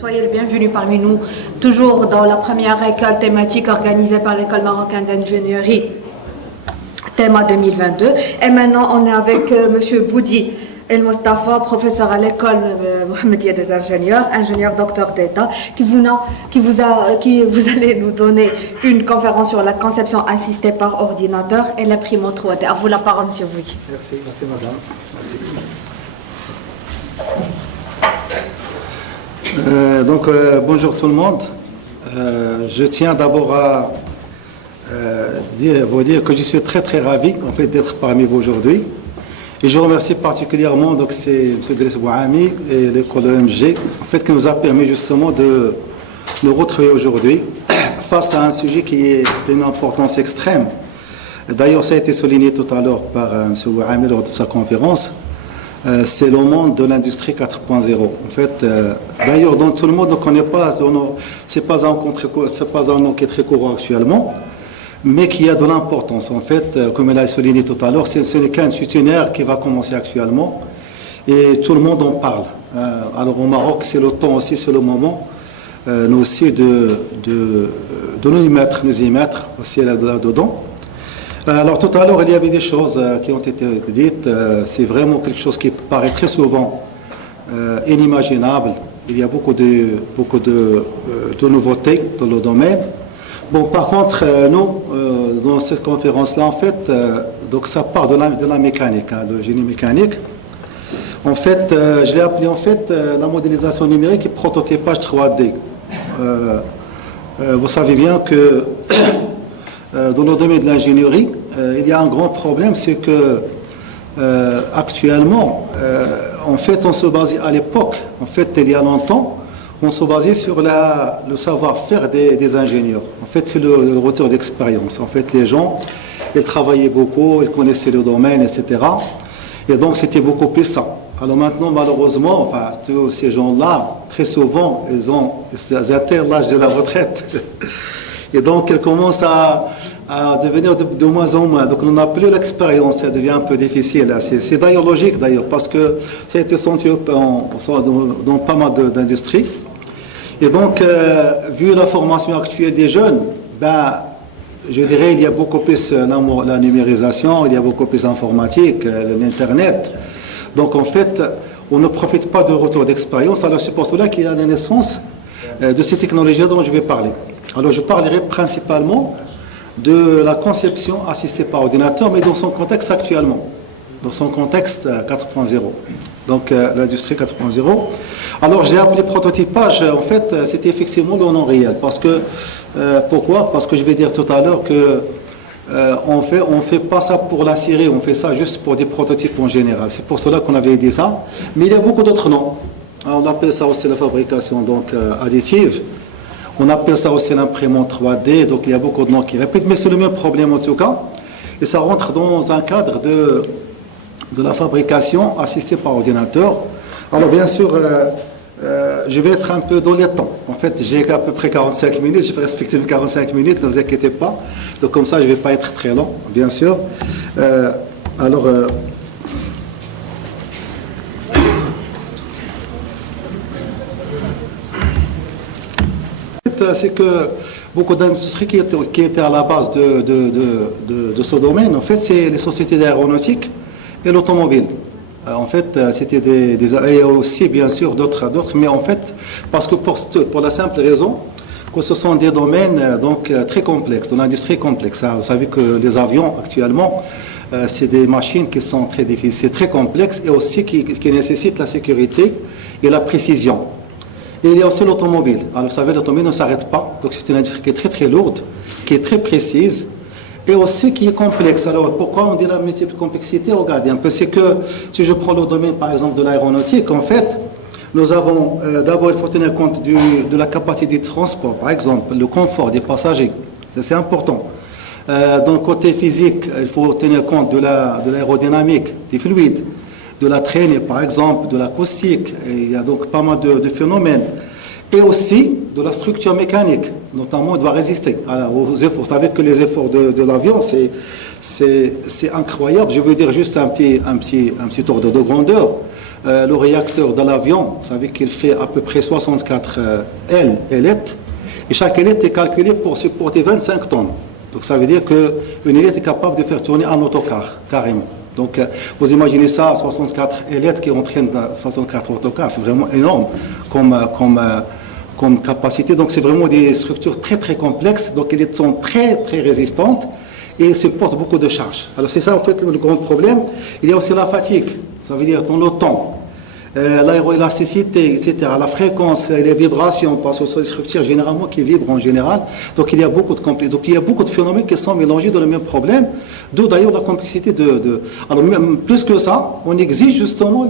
Soyez les bienvenus parmi nous, toujours dans la première école thématique organisée par l'école marocaine d'ingénierie, TEMA 2022. Et maintenant, on est avec Monsieur Boudi El Mostafa, professeur à l'école Mohammedia des ingénieurs, ingénieur docteur d'État, qui vous allez nous donner une conférence sur la conception assistée par ordinateur et l'imprimante 3D. À vous la parole, Monsieur Boudi. Merci madame. Merci. Bonjour tout le monde. Je tiens d'abord à vous dire que je suis très ravi en fait d'être parmi vous aujourd'hui. Et je remercie particulièrement c'est M. Driss Bouhami et l'école EMG en fait qui nous a permis justement de nous retrouver aujourd'hui face à un sujet qui est d'une importance extrême. D'ailleurs, ça a été souligné tout à l'heure par M. Bouhami lors de sa conférence. C'est le monde de l'industrie 4.0. En fait, d'ailleurs, dont tout le monde ne connaît pas, c'est pas un nom qui est très courant actuellement, mais qui a de l'importance. En fait, comme il a souligné tout à l'heure, ce n'est qu'un tunnel qui va commencer actuellement, et tout le monde en parle. Alors au Maroc, c'est le temps aussi, c'est le moment, nous aussi de nous y mettre aussi là-dedans. Alors tout à l'heure, il y avait des choses qui ont été dites. C'est vraiment quelque chose qui paraît très souvent inimaginable. Il y a beaucoup de nouveautés dans le domaine. Bon, par contre, nous, dans cette conférence-là, en fait, donc ça part de la mécanique, de génie mécanique. En fait, je l'ai appelé en fait la modélisation numérique et prototypage 3D. Vous savez bien que dans le domaine de l'ingénierie, il y a un grand problème, c'est que actuellement, en fait, on se basait à l'époque, en fait, il y a longtemps, on se basait sur le savoir-faire des ingénieurs. En fait, c'est le retour d'expérience. En fait, les gens, ils travaillaient beaucoup, ils connaissaient le domaine, etc. Et donc, c'était beaucoup plus ça. Alors maintenant, malheureusement, enfin, tous ces gens-là, très souvent, ils atteignent l'âge de la retraite. Et donc, elle commence à devenir de moins en moins. Donc, on n'a plus l'expérience, ça devient un peu difficile. C'est d'ailleurs logique, parce que ça a été senti dans pas mal d'industries. Et donc, vu la formation actuelle des jeunes, je dirais il y a beaucoup plus la numérisation, il y a beaucoup plus l'informatique, l'Internet. Donc, en fait, on ne profite pas de retour d'expérience. Alors, c'est pour cela qu'il y a la naissance de ces technologies dont je vais parler. Alors, je parlerai principalement de la conception assistée par ordinateur, mais dans son contexte actuellement, dans son contexte 4.0, donc l'industrie 4.0. Alors, j'ai appelé prototypage, en fait, c'était effectivement le nom réel, parce que, pourquoi? Parce que je vais dire tout à l'heure que on fait pas ça pour la série, on fait ça juste pour des prototypes en général. C'est pour cela qu'on avait dit ça, mais il y a beaucoup d'autres noms. On appelle ça aussi la fabrication additive. On appelle ça aussi l'imprimante 3D, donc il y a beaucoup de noms qui répètent, mais c'est le même problème en tout cas. Et ça rentre dans un cadre de la fabrication assistée par ordinateur. Alors bien sûr, je vais être un peu dans les temps. En fait, j'ai à peu près 45 minutes, je vais respecter mes 45 minutes, ne vous inquiétez pas. Donc comme ça, je ne vais pas être très long, bien sûr. C'est que beaucoup d'industries qui étaient à la base de ce domaine, en fait, c'est les sociétés d'aéronautique et l'automobile. En fait, c'était et aussi, bien sûr, d'autres, mais en fait, parce que pour la simple raison que ce sont des domaines très complexes, dans l'industrie complexe. Vous savez que les avions, actuellement, c'est des machines qui sont très difficiles, très complexes, et aussi qui nécessitent la sécurité et la précision. Et il y a aussi l'automobile. Alors, vous savez, l'automobile ne s'arrête pas. Donc, c'est une industrie qui est très lourde, qui est très précise, et aussi qui est complexe. Alors, pourquoi on dit la multiple complexité? Regardez un peu, c'est que, si je prends le domaine, par exemple, de l'aéronautique, en fait, nous avons, d'abord, il faut tenir compte de la capacité de transport, par exemple, le confort des passagers. Ça, c'est important. D'un côté physique, il faut tenir compte de l'aérodynamique, des fluides, de la traînée, par exemple, de l'acoustique. Il y a donc pas mal de phénomènes. Et aussi de la structure mécanique, notamment, elle doit résister aux efforts. Vous savez que les efforts de l'avion, c'est incroyable. Je veux dire juste un petit ordre de grandeur. Le réacteur de l'avion, vous savez qu'il fait à peu près 64 ailettes, et chaque ailette est calculée pour supporter 25 tonnes. Donc ça veut dire qu'une ailette est capable de faire tourner un autocar, carrément. Donc vous imaginez ça, 64 ailettes qui entraînent 64 autocars, c'est vraiment énorme comme capacité. Donc c'est vraiment des structures très très complexes, donc elles sont très très résistantes et supportent beaucoup de charges. Alors c'est ça en fait le grand problème. Il y a aussi la fatigue, ça veut dire dans le temps. L'aéroélasticité, etc., la fréquence, les vibrations, parce que ce sont des structures généralement qui vibrent en général. Donc il y a beaucoup de complexes. Donc il y a beaucoup de phénomènes qui sont mélangés dans le même problème, d'où d'ailleurs la complexité Alors même plus que ça, on exige justement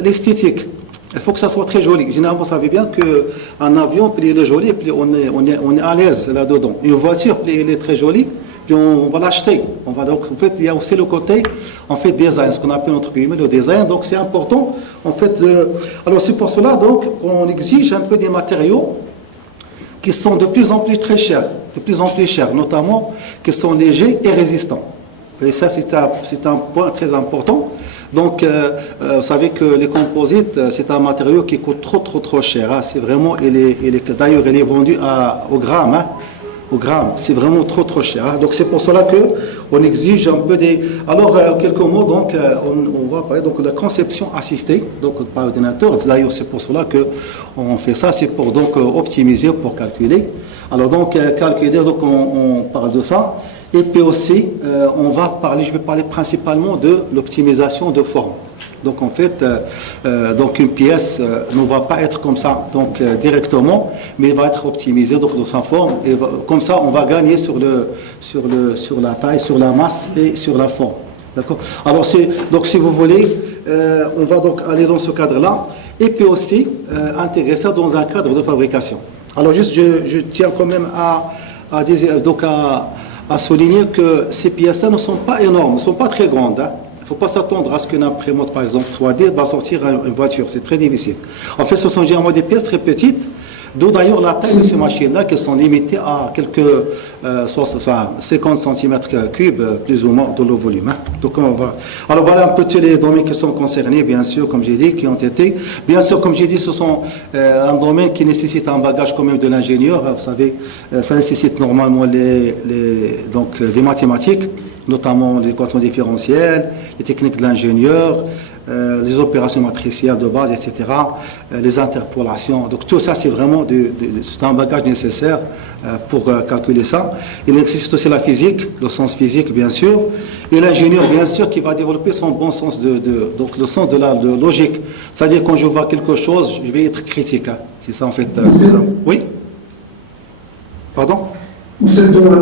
l'esthétique. Il faut que ça soit très joli. Généralement, vous savez bien qu'un avion, plus il est joli, plus on est à l'aise là-dedans. Une voiture, plus elle est très jolie, puis on va l'acheter. Donc, en fait, il y a aussi le côté, en fait, design, ce qu'on appelle entre guillemets le design. Donc, c'est important, en fait. Alors, c'est pour cela, donc, qu'on exige un peu des matériaux qui sont de plus en plus très chers, notamment qui sont légers et résistants. Et ça, c'est un point très important. Donc, vous savez que les composites, c'est un matériau qui coûte trop cher. Hein. C'est vraiment, d'ailleurs, il est vendu au gramme. Hein. Au gramme, c'est vraiment trop cher. Hein. Donc, c'est pour cela qu'on exige un peu des... Alors, quelques mots, donc, on va parler de la conception assistée, donc par ordinateur. D'ailleurs, c'est pour cela qu'on fait ça, c'est pour donc optimiser, pour calculer. Alors, donc, calculer, donc, on parle de ça. Et puis aussi, je vais parler principalement de l'optimisation de forme. Donc en fait, donc une pièce ne va pas être comme ça, donc directement, mais elle va être optimisée donc dans sa forme. Et comme ça, on va gagner sur la taille, sur la masse et sur la forme. D'accord. Alors donc si vous voulez, on va donc aller dans ce cadre-là, et puis aussi intégrer ça dans un cadre de fabrication. Alors juste, je tiens quand même à souligner que ces pièces-là ne sont pas énormes, ne sont pas très grandes. Hein. Il ne faut pas s'attendre à ce qu'une imprimante, par exemple 3D, va sortir une voiture. C'est très difficile. En fait, ce sont généralement des pièces très petites, d'où d'ailleurs la taille de ces machines-là qui sont limitées à quelques 50 cm3, plus ou moins, dans le volume. Hein. Donc, alors voilà un peu tous les domaines qui sont concernés, bien sûr, comme j'ai dit, qui ont été. Bien sûr, comme j'ai dit, ce sont un domaine qui nécessite un bagage quand même de l'ingénieur. Vous savez, ça nécessite normalement donc, des mathématiques, notamment l'équation différentielle, les techniques de l'ingénieur, les opérations matricielles de base, etc., les interpolations. Donc tout ça, c'est vraiment c'est un bagage nécessaire pour calculer ça. Il existe aussi la physique, le sens physique, bien sûr, et l'ingénieur, bien sûr, qui va développer son bon sens donc le sens de la logique. C'est-à-dire, quand je vois quelque chose, je vais être critique. Hein. C'est ça, en fait. Oui. Pardon. C'est dans la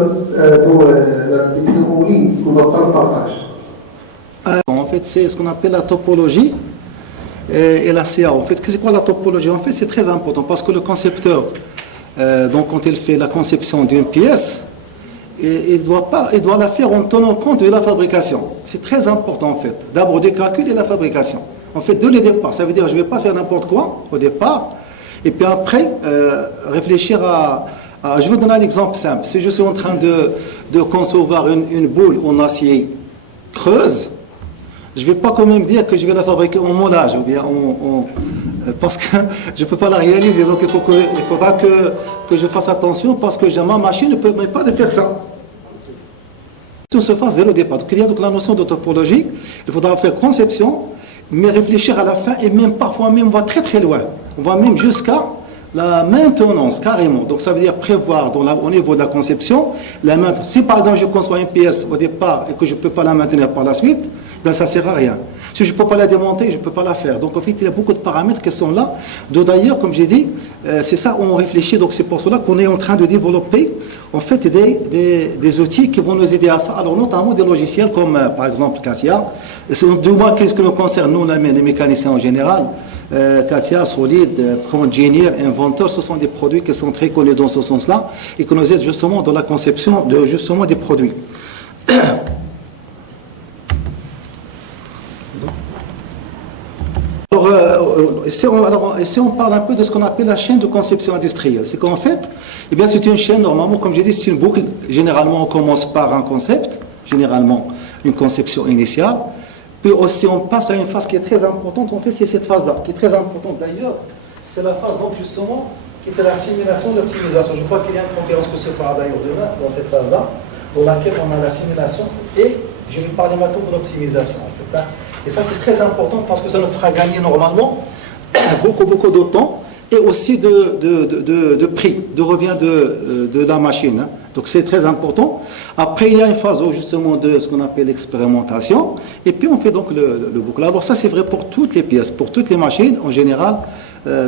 division en ligne, on ne va pas le partage. En fait, c'est ce qu'on appelle la topologie et la CA. En fait, c'est quoi la topologie? En fait, c'est très important parce que le concepteur, donc quand il fait la conception d'une pièce, il doit la faire en tenant compte de la fabrication. C'est très important en fait. D'abord des calculs et la fabrication. En fait, dès le départ, ça veut dire je ne vais pas faire n'importe quoi au départ, et puis après réfléchir je vais donner un exemple simple. Si je suis en train de concevoir une boule en acier creuse, je ne vais pas quand même dire que je vais la fabriquer en moulage, ou bien parce que je ne peux pas la réaliser. Donc il faudra que je fasse attention, parce que ma machine ne permet pas de faire ça. Si on se fasse dès le départ. Donc il y a donc la notion de topologie. Il faudra faire conception, mais réfléchir à la fin, et même parfois même on va très loin. On va même jusqu'à la maintenance, carrément. Donc ça veut dire prévoir au niveau de la conception, la maintenance. Si par exemple je conçois une pièce au départ et que je ne peux pas la maintenir par la suite, ben ça ne sert à rien. Si je ne peux pas la démonter, je ne peux pas la faire. Donc en fait, il y a beaucoup de paramètres qui sont là. D'ailleurs, comme j'ai dit, c'est ça, on réfléchit. Donc c'est pour cela qu'on est en train de développer en fait des outils qui vont nous aider à ça. Alors notamment des logiciels comme par exemple CATIA. Du moins, qu'est-ce que nous concerne, nous, les mécaniciens en général. CATIA, Solid, Engineer, Inventor, ce sont des produits qui sont très connus dans ce sens-là et qui nous aident justement dans la conception justement des produits. Ici on parle un peu de ce qu'on appelle la chaîne de conception industrielle. C'est qu'en fait, c'est une chaîne, normalement, comme j'ai dit, c'est une boucle. Généralement, on commence par un concept, généralement une conception initiale. Puis aussi, on passe à une phase qui est très importante. En fait, c'est cette phase-là, qui est très importante d'ailleurs. C'est la phase, donc, justement, qui fait la simulation et l'optimisation. Je crois qu'il y a une conférence que se fera d'ailleurs demain, dans cette phase-là, dans laquelle on a la simulation et je vais parler maintenant de l'optimisation. En fait, hein. Et ça, c'est très important parce que ça nous fera gagner normalement beaucoup de temps et aussi de prix, de revient de la machine. Hein. Donc c'est très important. Après, il y a une phase justement de ce qu'on appelle l'expérimentation. Et puis on fait donc le boucle. Alors ça, c'est vrai pour toutes les pièces, pour toutes les machines en général.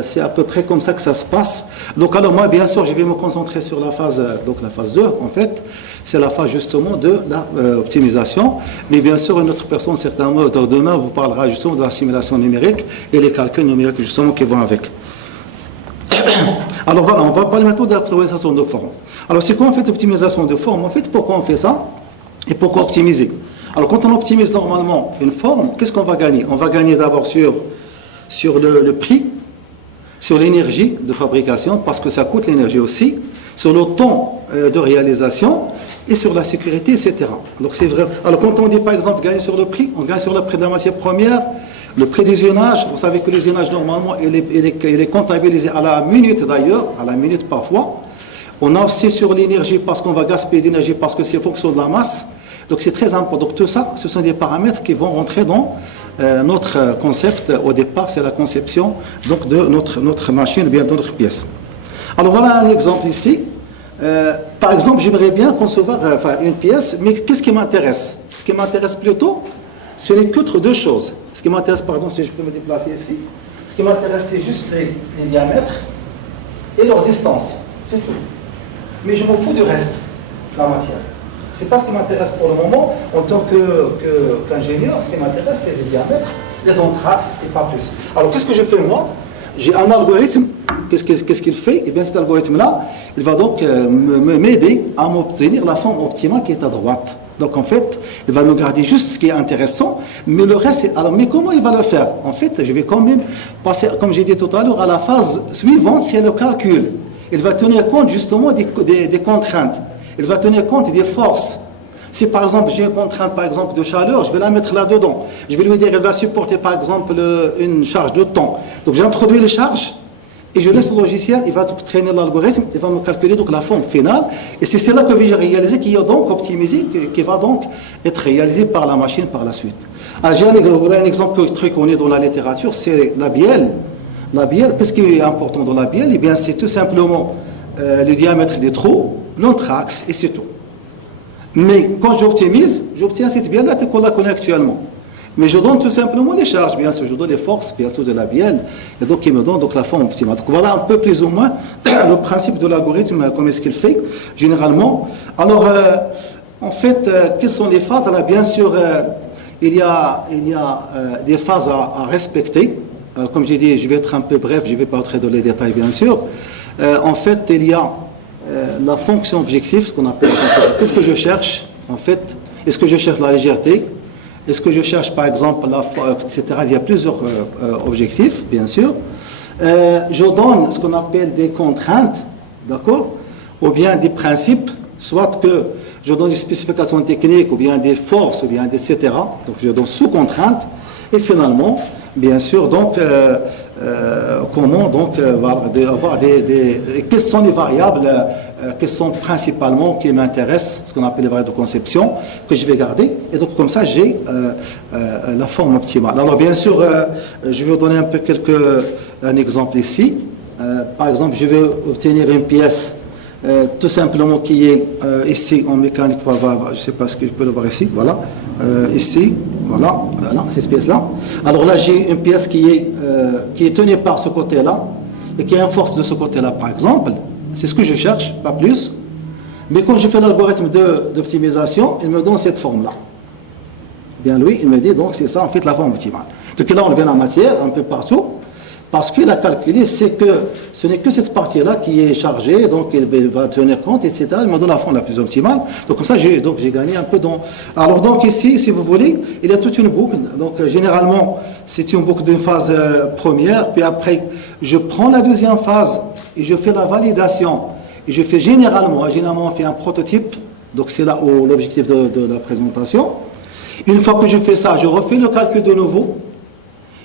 C'est à peu près comme ça que ça se passe. Donc alors moi, bien sûr, je vais me concentrer sur la phase, donc la phase 2, en fait. C'est la phase justement de l'optimisation. Mais bien sûr, une autre personne, certainement, demain, vous parlera justement de la simulation numérique et les calculs numériques justement qui vont avec. Alors voilà, on va parler maintenant de l'optimisation de forme. Alors c'est quoi en fait l'optimisation de forme? En fait, pourquoi on fait ça? Et pourquoi optimiser? Alors quand on optimise normalement une forme, qu'est-ce qu'on va gagner? On va gagner d'abord sur le prix, sur l'énergie de fabrication, parce que ça coûte l'énergie aussi, sur le temps de réalisation et sur la sécurité, etc. Donc c'est vrai. Alors quand on dit par exemple gagner sur le prix, on gagne sur le prix de la matière première, le prix d'usinage. Vous savez que l'usinage normalement il est comptabilisé à la minute d'ailleurs, à la minute parfois. On a aussi sur l'énergie parce qu'on va gaspiller d'énergie parce que c'est fonction de la masse. Donc c'est très important. Donc tout ça, ce sont des paramètres qui vont rentrer dans notre concept au départ, c'est la conception donc de notre machine, ou bien de notre pièce. Alors voilà un exemple ici. Par exemple, j'aimerais bien concevoir une pièce, mais qu'est-ce qui m'intéresse? Ce qui m'intéresse plutôt, ce n'est qu'autre deux choses. Ce qui m'intéresse, pardon, si je peux me déplacer ici, ce qui m'intéresse, c'est juste les diamètres et leur distance. C'est tout. Mais je m'en fous du reste, la matière. C'est pas ce qui m'intéresse pour le moment. En tant qu'ingénieur, ce qui m'intéresse, c'est les diamètres, les entraxes et pas plus. Alors, qu'est-ce que je fais moi? J'ai un algorithme. Qu'est-ce qu'il fait? Eh bien, cet algorithme-là, il va donc m'aider à m'obtenir la forme optimale qui est à droite. Donc, en fait, il va me garder juste ce qui est intéressant, mais le reste, alors, mais comment il va le faire? En fait, je vais quand même passer, comme j'ai dit tout à l'heure, à la phase suivante, c'est le calcul. Il va tenir compte justement des contraintes. Il va tenir compte des forces. Si par exemple j'ai une contrainte par exemple de chaleur, je vais la mettre là-dedans. Je vais lui dire qu'elle va supporter par exemple une charge de temps. Donc j'introduis les charges et je laisse le logiciel, il va traîner l'algorithme, il va me calculer donc la forme finale. Et c'est cela que j'ai réalisé, qui est donc optimisé, qui va donc être réalisé par la machine par la suite. Alors j'ai un exemple très connu dans la littérature, c'est la bielle. La bielle, qu'est-ce qui est important dans la bielle? Eh bien c'est tout simplement le diamètre des trous, l'anthrax, et c'est tout. Mais quand j'optimise, j'obtiens cette bielle-là qu'on la connaît actuellement. Mais je donne tout simplement les charges, bien sûr, je donne les forces, bien sûr, de la bielle, et donc il me donne donc la forme optimale. Donc voilà un peu plus ou moins le principe de l'algorithme, comment est-ce qu'il fait, généralement. Alors, en fait, quelles sont les phases? Alors, bien sûr, il y a des phases à respecter. Comme j'ai dit, je vais être un peu bref, je ne vais pas entrer dans les détails, bien sûr. En fait, il y a la fonction objectif, ce qu'on appelle. Qu'est-ce que je cherche, en fait? Est-ce que je cherche la légèreté? Est-ce que je cherche, par exemple, la forme, etc. Il y a plusieurs objectifs, bien sûr. Je donne ce qu'on appelle des contraintes, d'accord? Ou bien des principes, soit que je donne des spécifications techniques, ou bien des forces, ou bien etc. Donc, je donne sous contrainte. Et finalement, bien sûr, donc, comment donc avoir quelles sont les variables qui sont principalement qui m'intéressent, ce qu'on appelle les variables de conception, que je vais garder. Et donc, comme ça, j'ai la forme optimale. Alors, bien sûr, je vais vous donner un exemple ici. Par exemple, je vais obtenir une pièce tout simplement qui est ici en mécanique, je ne sais pas ce que je peux le voir ici, voilà, ici, voilà, cette pièce-là. Alors là, j'ai une pièce qui est tenue par ce côté-là et qui a une force de ce côté-là, par exemple. C'est ce que je cherche, pas plus. Mais quand je fais l'algorithme d'optimisation, il me donne cette forme-là. Bien lui, il me dit donc c'est ça en fait la forme optimale. Donc là, on vient la matière un peu partout. Parce qu'il a calculé, c'est que ce n'est que cette partie-là qui est chargée, donc il va tenir compte, etc. Il me donne la forme la plus optimale. Donc comme ça, j'ai gagné un peu dans... Alors donc ici, si vous voulez, il y a toute une boucle. Donc généralement, c'est une boucle d'une phase première, puis après, je prends la deuxième phase et je fais la validation. Et je fais généralement on fait un prototype Donc c'est là où l'objectif de la présentation. Une fois que je fais ça, je refais le calcul de nouveau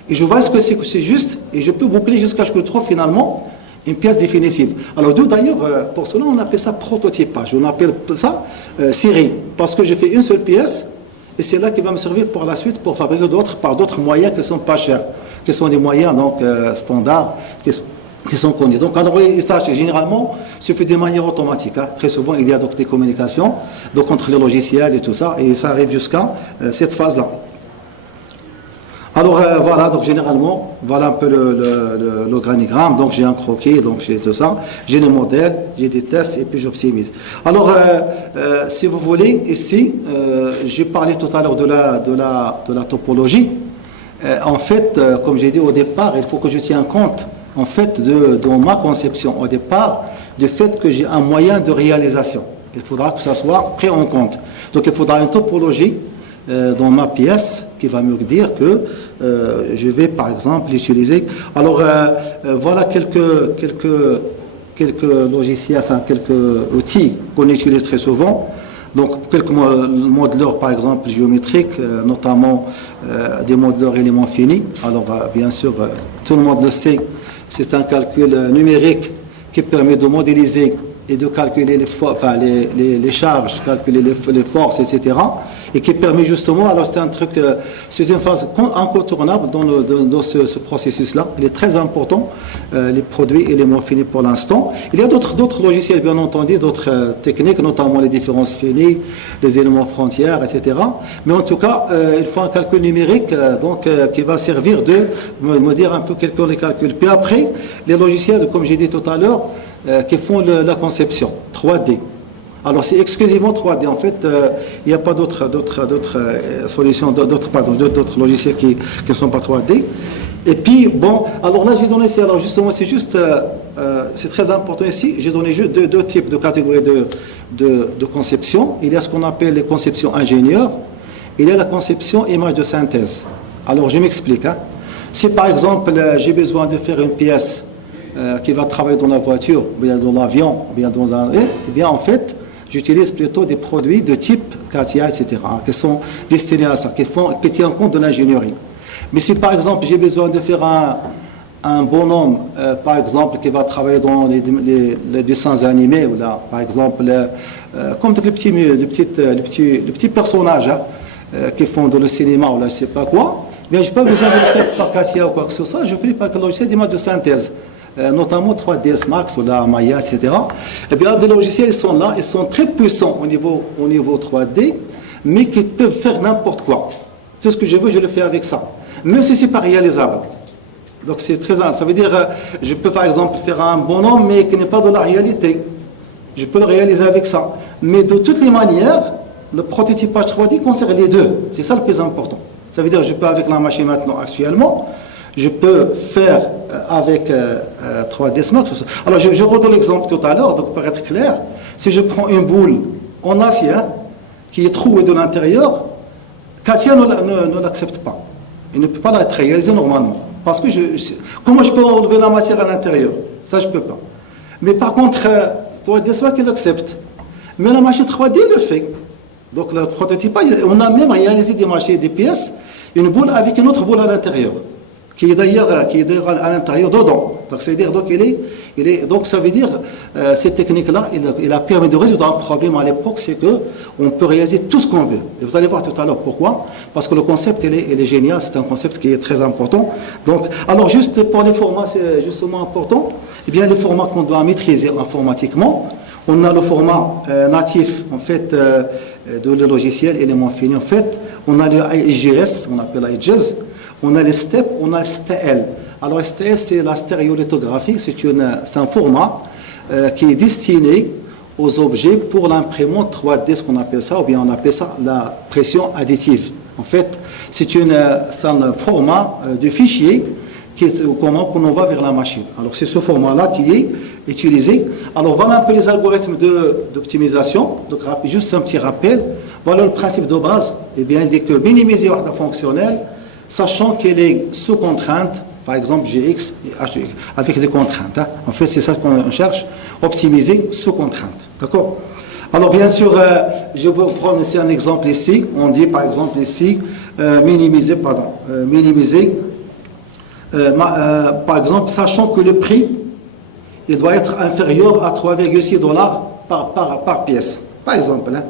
et je vois est-ce que c'est juste et je peux boucler jusqu'à ce que je trouve finalement une pièce définitive. Alors d'où d'ailleurs, pour cela on appelle ça prototypage, on appelle ça série, parce que je fais une seule pièce et c'est là qui va me servir pour la suite pour fabriquer d'autres par d'autres moyens qui ne sont pas chers, qui sont des moyens donc standards, qui sont connus. Donc en ça, généralement, se fait de manière automatique. Hein. Très souvent, il y a donc des communications donc, entre les logiciels et tout ça, et ça arrive jusqu'à cette phase-là. Alors voilà, donc généralement, voilà un peu l'organigramme. Donc j'ai un croquis, donc j'ai tout ça, j'ai le modèle, j'ai des tests et puis j'optimise. Alors si vous voulez, ici, j'ai parlé tout à l'heure de la topologie. En fait, comme j'ai dit au départ, il faut que je tienne compte en fait dans ma conception au départ du fait que j'ai un moyen de réalisation. Il faudra que ça soit pris en compte. Donc il faudra une topologie dans ma pièce qui va me dire que je vais par exemple utiliser. Alors voilà quelques logiciels, enfin quelques outils qu'on utilise très souvent. Donc quelques modeleurs par exemple géométriques, notamment des modeleurs éléments finis. Alors bien sûr tout le monde le sait, c'est un calcul numérique qui permet de modéliser et de calculer les charges, calculer les forces, etc. Et qui permet justement, alors c'est un truc, c'est une phase incontournable dans ce processus-là. Il est très important, les produits éléments finis pour l'instant. Il y a d'autres logiciels, bien entendu, d'autres techniques, notamment les différences finies, les éléments frontières, etc. Mais en tout cas, il faut un calcul numérique qui va servir de me dire un peu quels sont les calculs. Puis après, les logiciels, comme j'ai dit tout à l'heure, qui font la conception 3D. Alors c'est exclusivement 3D. En fait, il n'y a pas d'autres solutions, d'autres logiciels qui ne sont pas 3D. Et puis bon, alors là j'ai donné, alors justement c'est juste, c'est très important ici. J'ai donné juste deux types de catégories de conception. Il y a ce qu'on appelle les conceptions ingénieurs. Il y a la conception image de synthèse. Alors je m'explique. Hein. Si par exemple j'ai besoin de faire une pièce qui va travailler dans la voiture, ou bien dans l'avion, ou bien dans un... Eh bien, en fait, j'utilise plutôt des produits de type CATIA, etc., qui sont destinés à ça, qui tiennent compte de l'ingénierie. Mais si, par exemple, j'ai besoin de faire un bonhomme, par exemple, qui va travailler dans les dessins animés, ou là, par exemple, comme les petits personnages qui font dans le cinéma, ou là, je ne sais pas quoi, bien, je n'ai pas besoin de le faire par CATIA ou quoi que ce soit, je fais par le logiciel d'image de synthèse. Notamment 3ds Max ou la Maya, etc. Eh bien, des logiciels, ils sont là, ils sont très puissants au niveau 3D, mais qui peuvent faire n'importe quoi. Tout ce que je veux, je le fais avec ça. Même si ce n'est pas réalisable. Donc, c'est très... Ça veut dire, je peux par exemple faire un bonhomme, mais qui n'est pas de la réalité. Je peux le réaliser avec ça. Mais de toutes les manières, le prototypage 3D concerne les deux. C'est ça le plus important. Ça veut dire, je peux avec la machine maintenant, actuellement, je peux faire avec 3ds Max. Alors, je redonne l'exemple tout à l'heure, donc pour être clair, si je prends une boule en acier qui est trouée de l'intérieur, CATIA ne l'accepte pas. Il ne peut pas la réaliser normalement. Parce que comment je peux enlever la matière à l'intérieur? Ça, je ne peux pas. Mais par contre, 3ds Max, il l'accepte. Mais la machine 3D le fait. Donc, le prototype, on a même réalisé des pièces, une boule avec une autre boule à l'intérieur. Qui est d'ailleurs à l'intérieur dedans. Donc, c'est-à-dire, donc ça veut dire, cette technique-là, il a permis de résoudre un problème à l'époque, c'est qu'on peut réaliser tout ce qu'on veut. Et vous allez voir tout à l'heure pourquoi. Parce que le concept, il est génial, c'est un concept qui est très important. Donc, alors, juste pour les formats, c'est justement important. Eh bien, les formats qu'on doit maîtriser informatiquement, on a le format natif, en fait, de le logiciel, élément fini, en fait. On a le IGS, on appelle IGS. On a les STEP, on a le STL. Alors STL, c'est la stéréolithographie, c'est un format qui est destiné aux objets pour l'imprimante 3D, ce qu'on appelle ça, ou bien on appelle ça la pression additive. En fait, c'est un format de fichier qu'on envoie vers la machine. Alors c'est ce format-là qui est utilisé. Alors voilà un peu les algorithmes d'optimisation. Donc juste un petit rappel. Voilà le principe de base. Eh bien, il dit que minimiser la fonctionnelle, sachant qu'elle est sous contrainte, par exemple GX et HX, avec des contraintes. En fait, c'est ça qu'on cherche, optimiser sous contrainte. D'accord? Alors bien sûr, je vais prendre ici un exemple ici. On dit par exemple ici, minimiser, par exemple, sachant que le prix, il doit être inférieur à 3,6 dollars par pièce, par exemple. Hein.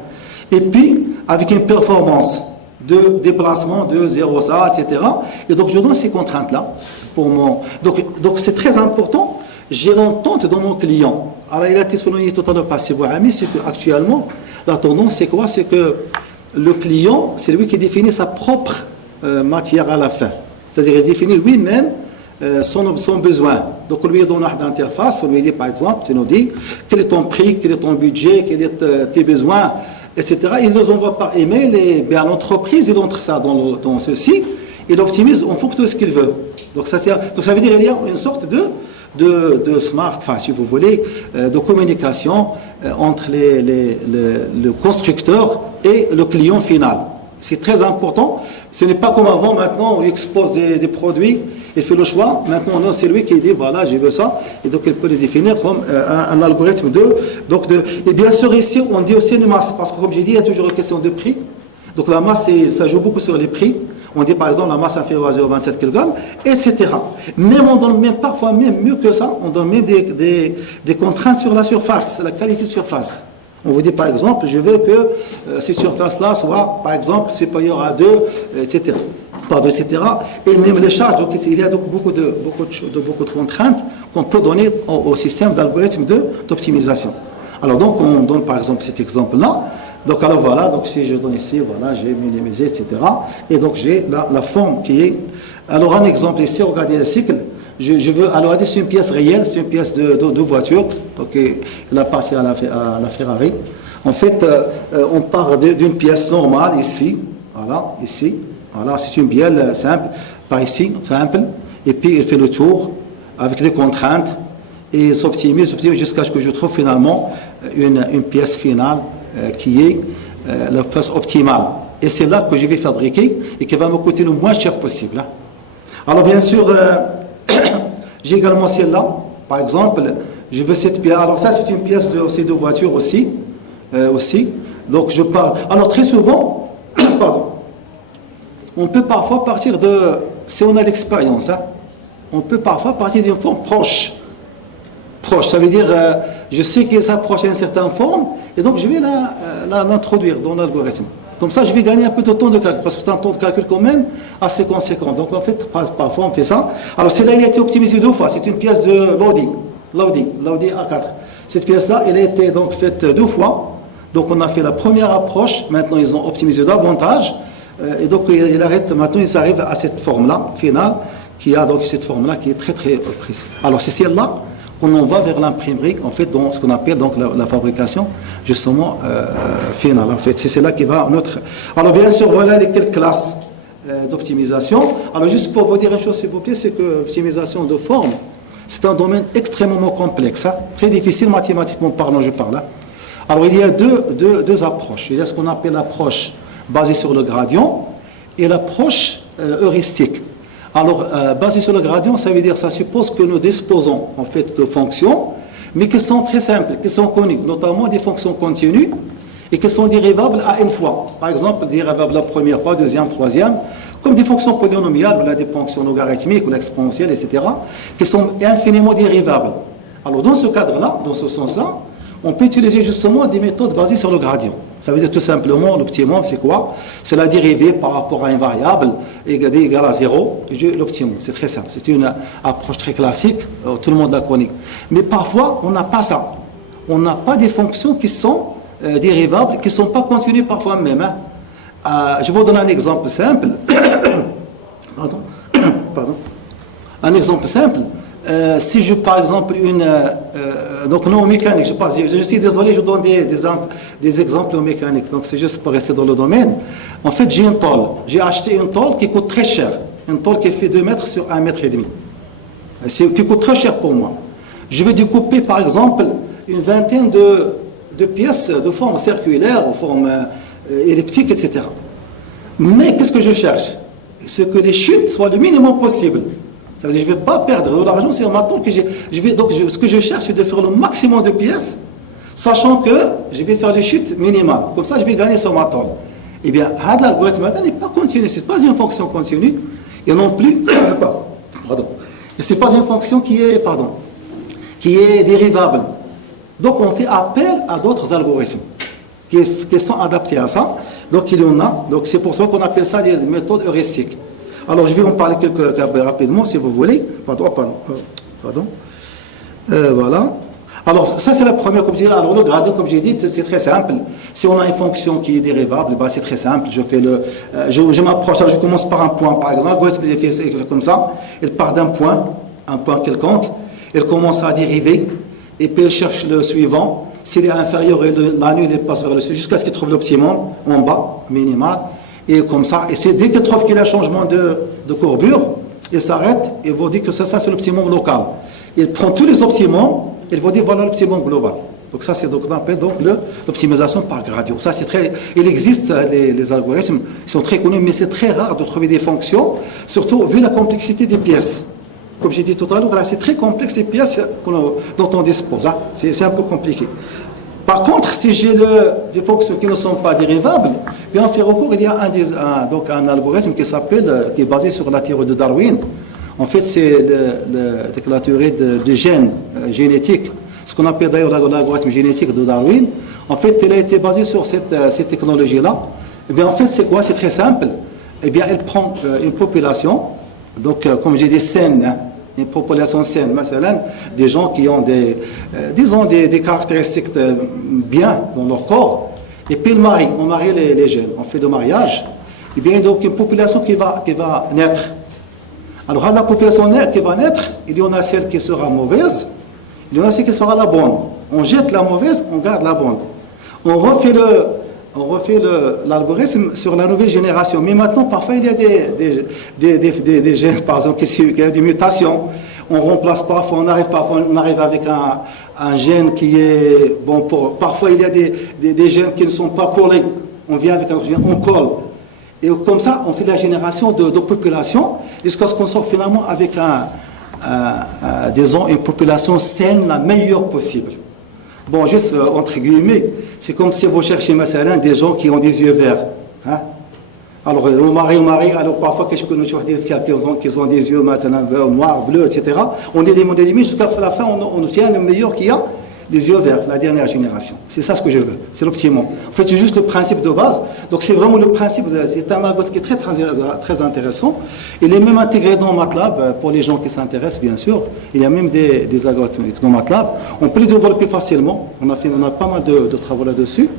Et puis, avec une performance de déplacement de 0,ça, etc. Et donc, je donne ces contraintes-là. Donc, c'est très important. J'ai l'entente dans mon client. Alors, il a été souligné tout à l'heure par Sibou Ami, c'est qu'actuellement, la tendance, c'est quoi? C'est que le client, c'est lui qui définit sa propre matière à la fin. C'est-à-dire, il définit lui-même son besoin. Donc, on lui donne une interface, on lui dit, par exemple, tu nous dis, quel est ton prix, quel est ton budget, quels sont tes besoins, etc. Il nous envoie par email et bien, l'entreprise, il entre ça dans ceci, il optimise en fonction de ce qu'il veut. Donc, ça veut dire qu'il y a une sorte de smart, enfin, si vous voulez, de communication entre le constructeur et le client final. C'est très important. Ce n'est pas comme avant, maintenant, on lui expose des produits, il fait le choix. Maintenant, non, c'est lui qui dit, voilà, j'ai vu ça. Et donc, il peut le définir comme un algorithme Et bien sûr, ici, on dit aussi une masse. Parce que, comme j'ai dit, il y a toujours une question de prix. Donc, la masse, ça joue beaucoup sur les prix. On dit, par exemple, la masse inférieure à 0,27 kg, etc. Même, on donne même, parfois même mieux que ça, on donne même des contraintes sur la surface, la qualité de surface. On vous dit, par exemple, je veux que cette surface-là soit, par exemple, supérieure à 2, etc. etc. Et même les charges. Donc, il y a donc beaucoup de contraintes qu'on peut donner au système d'algorithme d'optimisation. Alors, donc, on donne, par exemple, cet exemple-là. Donc, alors voilà, donc si je donne ici, voilà, j'ai minimisé, etc. Et donc, j'ai la forme qui est... Alors, un exemple ici, regardez le cycle. Je veux, alors, c'est une pièce réelle, c'est une pièce de voiture, donc elle appartient à la Ferrari. En fait, on part d'une pièce normale ici, voilà, c'est une bielle simple, par ici, simple, et puis il fait le tour avec des contraintes et s'optimise jusqu'à ce que je trouve finalement une pièce finale qui est la pièce optimale. Et c'est là que je vais fabriquer et qui va me coûter le moins cher possible. Hein. Alors, bien sûr, j'ai également celle-là, par exemple, je veux cette pièce. Alors ça, c'est une pièce de voiture aussi. Donc je parle. Alors très souvent, pardon, on peut parfois partir si on a l'expérience, hein, on peut parfois partir d'une forme proche. Ça veut dire, je sais qu'elle s'approche à une certaine forme, et donc je vais l'introduire dans l'algorithme. Comme ça, je vais gagner un peu de temps de calcul, parce que c'est un temps de calcul quand même assez conséquent. Donc en fait, parfois on fait ça. Alors celle-là, elle a été optimisée 2 fois. C'est une pièce de Lodi A4. Cette pièce-là, elle a été donc faite 2 fois. Donc on a fait la première approche. Maintenant, ils ont optimisé davantage. Et donc maintenant, ils arrivent à cette forme-là, finale, qui a donc cette forme-là qui est très très précise. Alors c'est celle-là qu'on va vers l'imprimerie, en fait, dans ce qu'on appelle donc la fabrication, justement, finale. En fait, c'est celle-là qui va en autre. Alors, bien sûr, voilà les quelques classes d'optimisation. Alors, juste pour vous dire une chose, s'il vous plaît, c'est que l'optimisation de forme, c'est un domaine extrêmement complexe, hein, très difficile mathématiquement parlant, je parle. Hein. Alors, il y a deux approches. Il y a ce qu'on appelle l'approche basée sur le gradient et l'approche heuristique. Alors, basé sur le gradient, ça veut dire, ça suppose que nous disposons en fait de fonctions, mais qui sont très simples, qui sont connues, notamment des fonctions continues, et qui sont dérivables à une fois. Par exemple, dérivables la première fois, deuxième, troisième, comme des fonctions polynomiales, ou là, des fonctions logarithmiques, ou l'exponentielle, etc., qui sont infiniment dérivables. Alors, dans ce cadre-là, dans ce sens-là, on peut utiliser justement des méthodes basées sur le gradient. Ça veut dire tout simplement, l'optimum, c'est quoi? C'est la dérivée par rapport à une variable égale à 0. L'optimum, c'est très simple. C'est une approche très classique, tout le monde la connaît. Mais parfois, on n'a pas ça. On n'a pas des fonctions qui sont dérivables, qui ne sont pas continues parfois même. Hein. Je vais vous donner un exemple simple. Pardon. Un exemple simple. Si je, par exemple, donc non mécanique, je suis désolé, je donne des exemples mécaniques, donc c'est juste pour rester dans le domaine. En fait, j'ai une tôle. J'ai acheté une tôle qui coûte très cher. Une tôle qui fait 2 mètres sur 1,5 mètre. Qui coûte très cher pour moi. Je vais découper, par exemple, une vingtaine de pièces de forme circulaire, de forme elliptique, etc. Mais qu'est-ce que je cherche? C'est que les chutes soient le minimum possible. Je ne vais pas perdre de l'argent sur ma tôle. Donc, ce que je cherche, c'est de faire le maximum de pièces sachant que je vais faire les chutes minimales. Comme ça, je vais gagner sur ma tôle. Eh bien, l'algorithme n'est pas continu, ce n'est pas une fonction continue, et non plus, pardon, ce n'est pas une fonction qui est dérivable. Donc, on fait appel à d'autres algorithmes qui sont adaptés à ça. Donc, il y en a. Donc, c'est pour ça qu'on appelle ça des méthodes heuristiques. Alors, je vais en parler rapidement, si vous voulez. Pardon. Voilà. Alors, ça, c'est la première, comme je dis. Alors, le gradient, comme j'ai dit, c'est très simple. Si on a une fonction qui est dérivable, c'est très simple. Je m'approche, je commence par un point, par exemple. C'est comme ça. Il part d'un point, un point quelconque. Il commence à dériver. Et puis, il cherche le suivant. S'il est inférieur, la nuit, il passe vers le suivant, jusqu'à ce qu'il trouve l'optimum, en bas, minimal. Et comme ça. Et c'est dès qu'il trouve qu'il y a un changement de courbure, il s'arrête et vous dit que ça c'est l'optimum local. Il prend tous les optimums, il vous dit voilà l'optimum global. Donc ça c'est donc on appelle donc l'optimisation par gradient. Ça c'est très, il existe les algorithmes, ils sont très connus, mais c'est très rare de trouver des fonctions, surtout vu la complexité des pièces. Comme j'ai dit tout à l'heure, c'est très complexe les pièces dont on dispose. Hein. C'est un peu compliqué. Par contre, si j'ai des fonctions qui ne sont pas dérivables, bien on fait recours, il y a un algorithme qui est basé sur la théorie de Darwin. En fait, c'est la théorie des gènes génétiques, ce qu'on appelle d'ailleurs l'algorithme génétique de Darwin. En fait, elle a été basée sur cette technologie-là. Eh bien, en fait, c'est quoi? C'est très simple. Eh bien, elle prend une population, donc comme j'ai dit, saine, hein, une population saine, des gens qui ont des caractéristiques bien dans leur corps, et puis on marie les gènes, on fait le mariage, et bien donc une population qui va naître. Alors la population qui va naître, il y en a celle qui sera mauvaise, il y en a celle qui sera la bonne. On jette la mauvaise, on garde la bonne. On refait l'algorithme sur la nouvelle génération. Mais maintenant, parfois, il y a des gènes, par exemple, qui a des mutations. On remplace parfois, on arrive avec un gène qui est bon parfois, il y a des gènes qui ne sont pas collés. On vient avec un gène, on colle. Et comme ça, on fait la génération de population jusqu'à ce qu'on sorte finalement avec disons, une population saine, la meilleure possible. Bon, juste entre guillemets, c'est comme si vous cherchez des gens qui ont des yeux verts. Hein? Alors, le mari, alors parfois, qu'est-ce que nous qui ont des yeux maintenant verts, noirs, bleus, etc. On élimine jusqu'à la fin, on obtient le meilleur qu'il y a, les yeux verts, la dernière génération. C'est ça ce que je veux, c'est l'optimum. En fait, c'est juste le principe de base. Donc, c'est vraiment le principe, c'est un algorithme qui est très, très, très intéressant. Il est même intégré dans MATLAB, pour les gens qui s'intéressent, bien sûr. Il y a même des algorithmes dans MATLAB. On peut les développer facilement. On a pas mal de travaux là-dessus.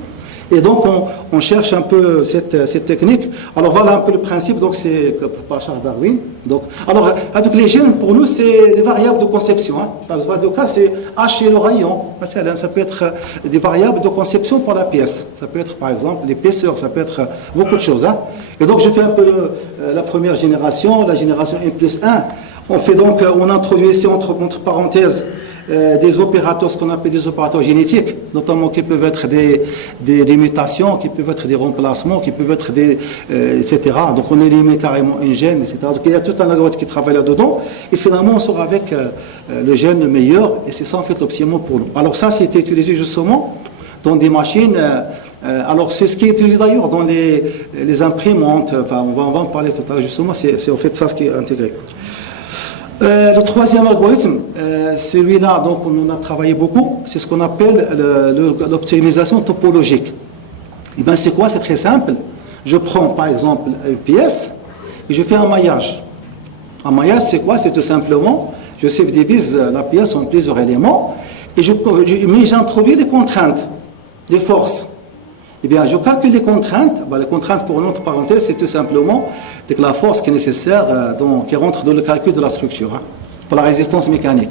Et donc, on cherche un peu cette technique. Alors, voilà un peu le principe. Donc, c'est par Charles Darwin. Donc, les gènes, pour nous, c'est des variables de conception. Hein. Dans le cas, c'est H et le rayon. Ça peut être des variables de conception pour la pièce. Ça peut être, par exemple, l'épaisseur. Ça peut être beaucoup de choses. Hein. Et donc, je fais un peu la première génération, la génération N+1. On fait donc, on introduit ici, entre parenthèses, des opérateurs, ce qu'on appelle des opérateurs génétiques, notamment qui peuvent être des mutations, qui peuvent être des remplacements, qui peuvent être etc. Donc on élimine carrément un gène, etc. Donc il y a tout un algorithme qui travaille là-dedans, et finalement on sort avec le gène le meilleur, et c'est ça en fait l'optimum pour nous. Alors ça, c'était utilisé justement dans des machines, alors c'est ce qui est utilisé d'ailleurs dans les imprimantes, enfin on va en parler tout à l'heure justement, c'est en fait ça ce qui est intégré. Le troisième algorithme, celui-là, donc on a travaillé beaucoup, c'est ce qu'on appelle l'optimisation topologique. Et bien c'est quoi? C'est très simple. Je prends par exemple une pièce et je fais un maillage. Un maillage, c'est quoi? C'est tout simplement, je subdivise la pièce en plusieurs éléments et mais j'introduis des contraintes, des forces. Eh bien, je calcule les contraintes. Les contraintes, pour une autre parenthèse, c'est tout simplement la force qui est nécessaire, qui rentre dans le calcul de la structure, hein, pour la résistance mécanique.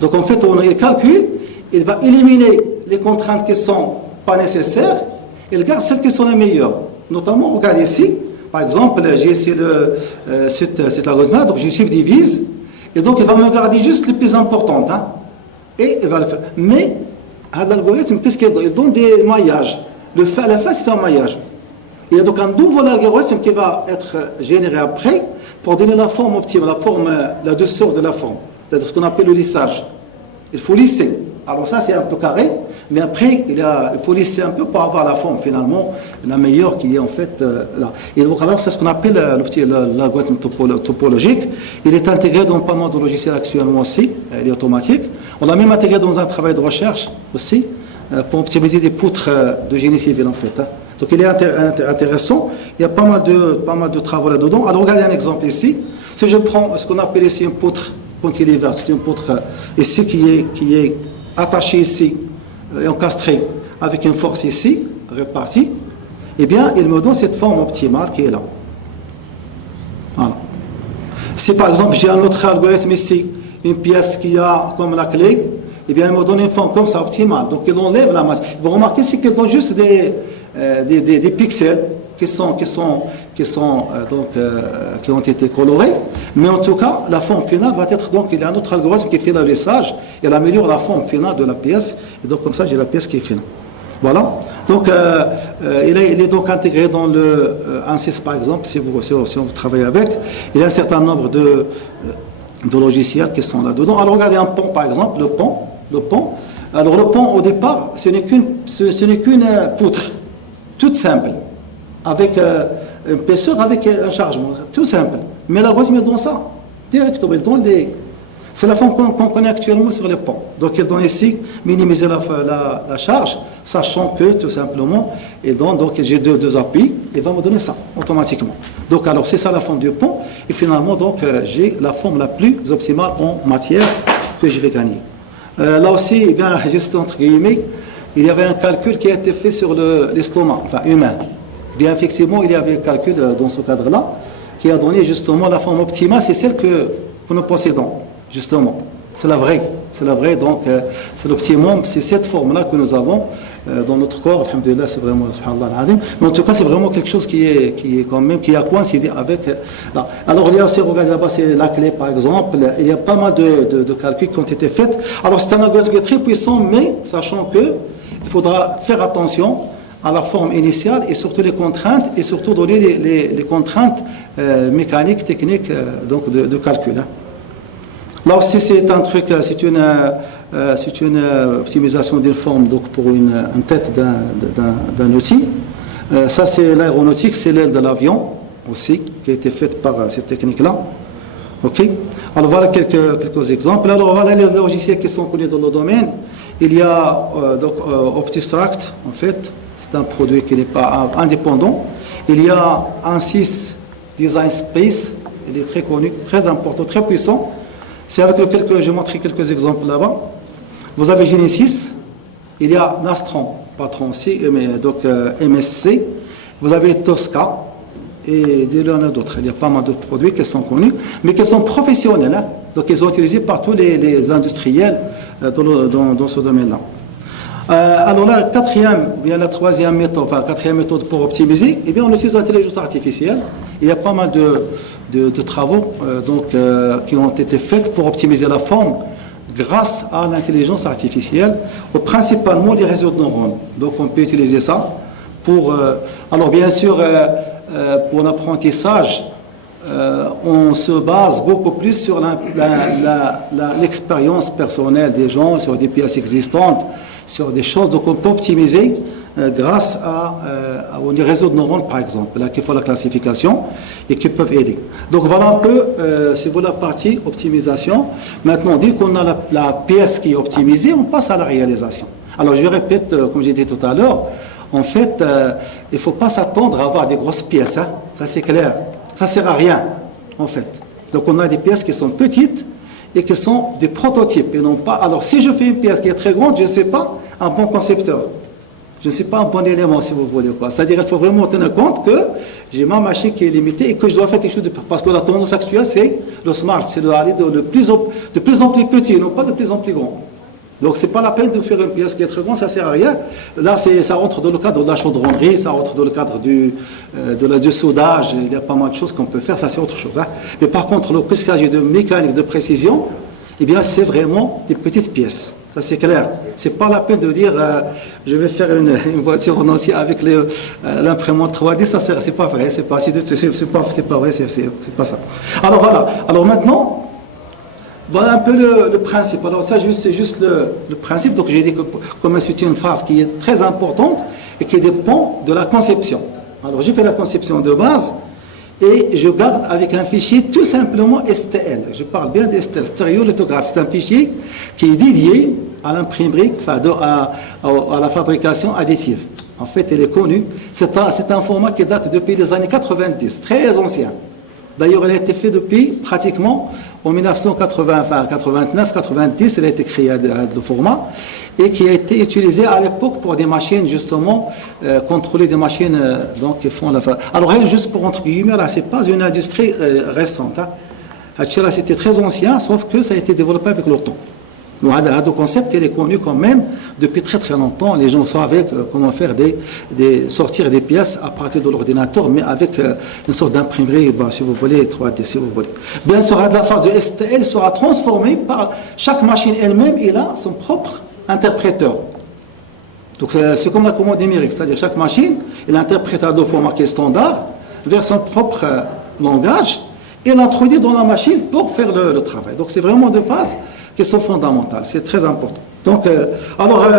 Donc, en fait, on calcule, il va éliminer les contraintes qui ne sont pas nécessaires, et il garde celles qui sont les meilleures. Notamment, regardez ici, par exemple, j'ai ici cet algorithme-là, donc je subdivise, et donc il va me garder juste les plus importantes. Hein, et il va le faire. Mais, l'algorithme, qu'est-ce qu'il donne? Il donne des maillages. La fin, c'est un maillage. Il y a donc un nouveau algorithme qui va être généré après pour donner la forme optimale, la douceur de la forme. C'est-à-dire ce qu'on appelle le lissage. Il faut lisser. Alors ça, c'est un peu carré, Mais après, il faut laisser un peu pour avoir la forme, finalement, la meilleure qui est en fait là. Et donc, alors, c'est ce qu'on appelle l'algorithme topologique. Il est intégré dans pas mal de logiciels actuellement aussi, il est automatique. On l'a même intégré dans un travail de recherche aussi, pour optimiser des poutres de génie civil, en fait. Donc, il est intéressant. Il y a pas mal de travaux là-dedans. Alors, regardez un exemple ici. Si je prends ce qu'on appelle ici une poutre cantilever, c'est une poutre ici qui est attachée ici, et encastrée avec une force ici, répartie, eh bien, il me donne cette forme optimale qui est là. Voilà. Si par exemple j'ai un autre algorithme ici, une pièce qui a comme la clé, eh bien, il me donne une forme comme ça optimale. Donc, il enlève la masse. Vous remarquez, c'est qu'il donne juste des pixels qui ont été colorés, mais en tout cas, la forme finale va être, donc, il y a un autre algorithme qui fait le lissage, il améliore la forme finale de la pièce, et donc comme ça, j'ai la pièce qui est finale. Voilà. Donc, il est donc intégré dans le ANSYS, par exemple, si vous travaillez avec, il y a un certain nombre de logiciels qui sont là-dedans. Alors, regardez un pont, par exemple, le pont. Alors, le pont, au départ, ce n'est qu'une poutre, toute simple, avec une épaisseur, avec un chargement, tout simple. Mais l'algorithme il donne ça, directement, il donne c'est la forme qu'on connaît actuellement sur les ponts. Donc il donne ici, minimiser la charge, sachant que, tout simplement, il donne, donc j'ai deux appuis, il va me donner ça, automatiquement. Donc alors c'est ça la forme du pont, et finalement, donc j'ai la forme la plus optimale en matière que je vais gagner. Là aussi, eh bien, juste entre guillemets, il y avait un calcul qui a été fait sur l'estomac, enfin humain. Bien effectivement, il y avait un calcul dans ce cadre-là qui a donné justement la forme optimale, c'est celle que nous possédons, justement. C'est la vraie, donc c'est l'optimum, c'est cette forme-là que nous avons dans notre corps, alhamdoulilah, c'est vraiment, subhanallah al-azim. Mais en tout cas, c'est vraiment quelque chose qui a coïncidé avec. Là. Alors, il y a aussi, regardez là-bas, c'est la clé, par exemple, il y a pas mal de calculs qui ont été faits. Alors, c'est un algorithme qui est très puissant, mais sachant que il faudra faire attention à la forme initiale et surtout les contraintes et surtout donner les contraintes mécaniques, techniques donc de calcul. Hein. Là aussi c'est un truc, c'est une optimisation d'une forme donc pour une tête d'un outil. Ça c'est l'aéronautique, c'est l'aile de l'avion aussi qui a été faite par cette technique-là. Ok. Alors voilà quelques exemples. Alors voilà les logiciels qui sont connus dans le domaine. Il y a donc OptiStruct en fait. C'est un produit qui n'est pas indépendant. Il y a ANSYS Design Space, il est très connu, très important, très puissant. C'est avec lequel que j'ai montré quelques exemples là-bas. Vous avez Genesis, il y a Nastran, patron aussi, donc MSC. Vous avez Tosca et il y en a d'autres. Il y a pas mal d'autres produits qui sont connus, mais qui sont professionnels. Hein. Donc ils sont utilisés par tous les industriels dans ce domaine-là. Alors la troisième méthode pour optimiser, eh bien on utilise l'intelligence artificielle. Il y a pas mal de travaux qui ont été faits pour optimiser la forme grâce à l'intelligence artificielle, principalement les réseaux de neurones. Donc on peut utiliser ça pour... alors bien sûr, pour l'apprentissage, on se base beaucoup plus sur l'expérience personnelle des gens, sur des pièces existantes, sur des choses qu'on peut optimiser grâce aux réseaux de neurones, par exemple, là, qui font la classification et qui peuvent aider. Donc voilà un peu, si vous voulez, la partie optimisation. Maintenant, dès qu'on a la pièce qui est optimisée, on passe à la réalisation. Alors je répète, comme j'ai dit tout à l'heure, en fait, il ne faut pas s'attendre à avoir des grosses pièces, hein, ça c'est clair. Ça ne sert à rien, en fait. Donc on a des pièces qui sont petites et qui sont des prototypes et non pas... Alors si je fais une pièce qui est très grande, je ne suis pas un bon concepteur. Je ne suis pas un bon élément, si vous voulez. C'est-à-dire qu'il faut vraiment tenir compte que j'ai ma machine qui est limitée et que je dois faire quelque chose de... Parce que la tendance actuelle, c'est le smart, c'est d'aller de plus en plus petit, non pas de plus en plus grand. Donc c'est pas la peine de faire une pièce qui est très grande, ça sert à rien. Là, ça rentre dans le cadre de la chaudronnerie, ça rentre dans le cadre du soudage, il y a pas mal de choses qu'on peut faire, ça c'est autre chose. Hein. Mais par contre, le qu'il s'agit de mécanique de précision, eh bien c'est vraiment des petites pièces. Ça c'est clair. C'est pas la peine de dire je vais faire une voiture en acier avec l'imprimante 3D, ça sert, c'est pas vrai, c'est pas vrai, c'est pas ça. Alors voilà. Alors maintenant, Voilà un peu le principe. Alors ça, c'est juste le principe. Donc j'ai dit que comme c'est une phase qui est très importante et qui dépend de la conception. Alors j'ai fait la conception de base et je garde avec un fichier tout simplement STL. Je parle bien de STL, stéréolithographie. C'est un fichier qui est dédié à l'imprimerie, enfin à la fabrication additive. En fait, elle est connue. C'est un format qui date depuis les années 90, très ancien. D'ailleurs, elle a été faite depuis pratiquement en 1980, enfin 89, 90, elle a été créée le format et qui a été utilisé à l'époque pour des machines justement contrôler des machines donc qui font la. Alors elle, juste pour entre guillemets, là, c'est pas une industrie récente. Hein. C'était très ancien, sauf que ça a été développé avec le temps. Le concept, il est connu quand même depuis très très longtemps. Les gens savaient comment faire sortir des pièces à partir de l'ordinateur, mais avec une sorte d'imprimerie, si vous voulez, 3D, si vous voulez. Bien sûr, la phase de STL sera transformée par chaque machine elle-même, elle a son propre interpréteur. Donc c'est comme la commande numérique, c'est-à-dire chaque machine, elle interprète le format qui est standard vers son propre langage et l'introduit dans la machine pour faire le travail. Donc c'est vraiment deux phases qui sont fondamentales, c'est très important. Donc,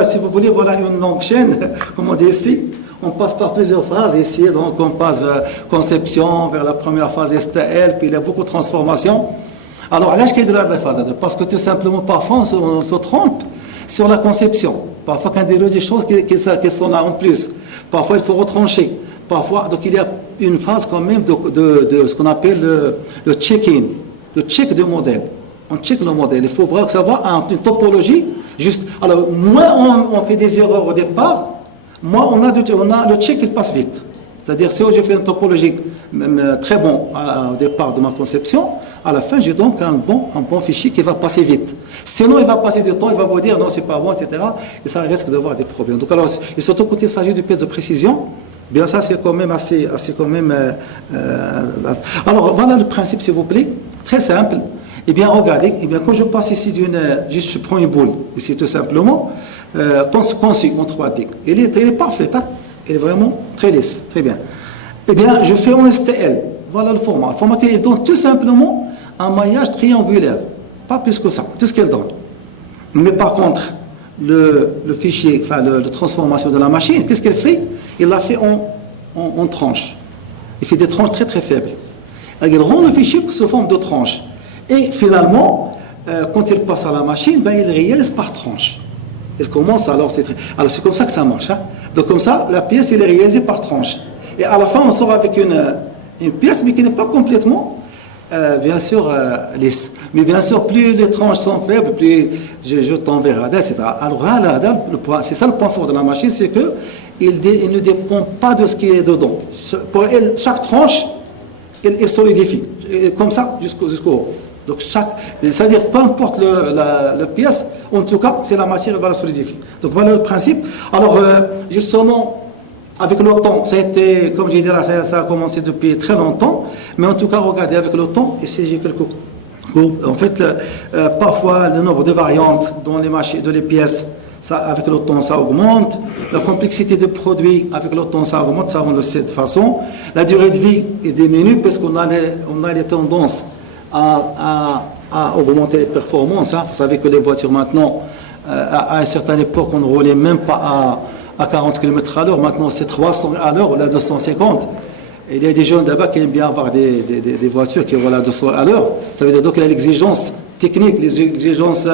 si vous voulez, voilà une longue chaîne, comme on dit ici, on passe par plusieurs phases ici, donc on passe vers conception, vers la première phase STL, puis il y a beaucoup de transformations. Alors, à l'âge qui est de la phase 2, parce que tout simplement, parfois, on se trompe sur la conception. Parfois, quand il y a des choses qui sont là en plus, parfois, il faut retrancher. Parfois, donc il y a une phase quand même de ce qu'on appelle le check-in, le check de modèle. On check le modèle. Il faut vraiment savoir une topologie juste. Alors, moins on fait des erreurs au départ, moins on a le check qui passe vite. C'est-à-dire, si j'ai fait une topologie même, très bon au départ de ma conception, à la fin, j'ai donc un bon fichier qui va passer vite. Sinon, il va passer du temps, il va vous dire non, c'est pas bon, etc. Et ça risque d'avoir des problèmes. Donc, alors, et surtout quand il s'agit de pièces de précision, bien ça, c'est quand même assez quand même. Alors, voilà le principe, s'il vous plaît, très simple. Eh bien, regardez, quand je passe ici je prends une boule, ici tout simplement, conçue en 3D. Elle est parfaite, hein? Elle est vraiment très lisse, très bien. Eh bien, je fais en STL. Voilà le format. Le format qui donne tout simplement un maillage triangulaire. Pas plus que ça, tout ce qu'elle donne. Mais par contre, le fichier, enfin, la transformation de la machine, qu'est-ce qu'elle fait? Il l'a fait en tranches. Il fait des tranches très très faibles. Il rend le fichier sous forme de tranches. Et finalement, quand il passe à la machine, il réalise par tranche. Il commence, alors c'est comme ça que ça marche. Hein. Donc comme ça, la pièce, elle est réalisée par tranche. Et à la fin, on sort avec une pièce, mais qui n'est pas complètement, bien sûr, lisse. Mais bien sûr, plus les tranches sont faibles, plus je t'enverrai, etc. Alors là, c'est ça le point fort de la machine, c'est qu'il ne dépend pas de ce qui est dedans. Pour elle, chaque tranche, elle solidifie. Comme ça, jusqu'au haut. Donc c'est-à-dire peu importe la pièce, en tout cas, c'est la matière qui va la solidifier. Donc voilà le principe. Alors justement, avec le temps, ça a été, comme j'ai dit là, ça a commencé depuis très longtemps, mais en tout cas, regardez avec le temps, et si j'ai quelques groupes, en fait, parfois le nombre de variantes dans les pièces, ça, avec le temps, ça augmente. La complexité des produits, avec le temps, ça augmente, ça on le sait de façon. La durée de vie est diminue parce qu'on a les tendances à augmenter les performances. Hein. Vous savez que les voitures maintenant, à une certaine époque, on ne roulait même pas à 40 km à l'heure. Maintenant, c'est 300 à l'heure, ou là 250. Et il y a des jeunes là-bas qui aiment bien avoir des voitures qui roulent à 200 à l'heure. Ça veut dire donc qu'il y a l'exigence technique, les exigences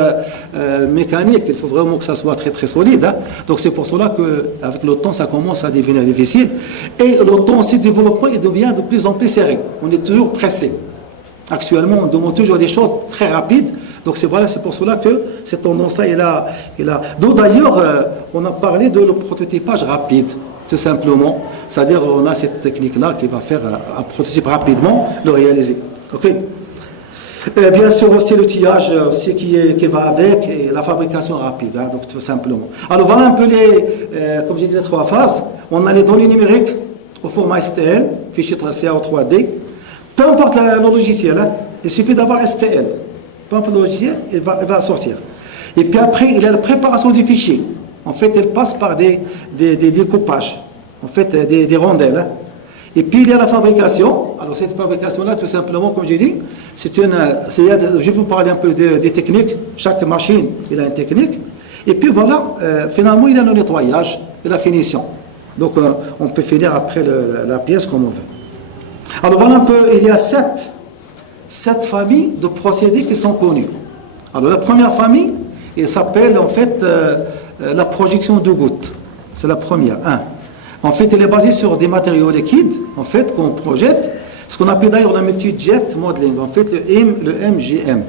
mécaniques, il faut vraiment que ça soit très très solide. Hein. Donc c'est pour cela qu'avec le temps, ça commence à devenir difficile. Et le temps aussi de développement, il devient de plus en plus serré. On est toujours pressé. Actuellement, on demande toujours des choses très rapides. Donc c'est pour cela que cette tendance-là est là. Donc d'ailleurs, on a parlé de le prototypage rapide, tout simplement. C'est-à-dire, on a cette technique-là qui va faire un prototype rapidement, le réaliser. Ok. Et bien sûr aussi l'outillage aussi qui va avec et la fabrication rapide, hein, donc tout simplement. Alors voilà un peu comme j'ai dit, les trois phases. On a les données numériques au format STL, fichier tracé en 3D. Peu importe le logiciel, hein, il suffit d'avoir STL. Peu importe le logiciel, il va sortir. Et puis après, il y a la préparation du fichier. En fait, elle passe par des découpages, en fait, des rondelles. Hein. Et puis il y a la fabrication. Alors cette fabrication-là, tout simplement, comme j'ai dit, je vais vous parler un peu des techniques. Chaque machine, il a une technique. Et puis voilà, finalement, il y a le nettoyage et la finition. Donc on peut finir après la pièce comme on veut. Alors voilà un peu, il y a sept familles de procédés qui sont connus. Alors la première famille, elle s'appelle en fait la projection de gouttes. C'est la première. En fait, elle est basée sur des matériaux liquides, en fait, qu'on projette, ce qu'on appelle d'ailleurs le multi-jet modeling, en fait, le MGM,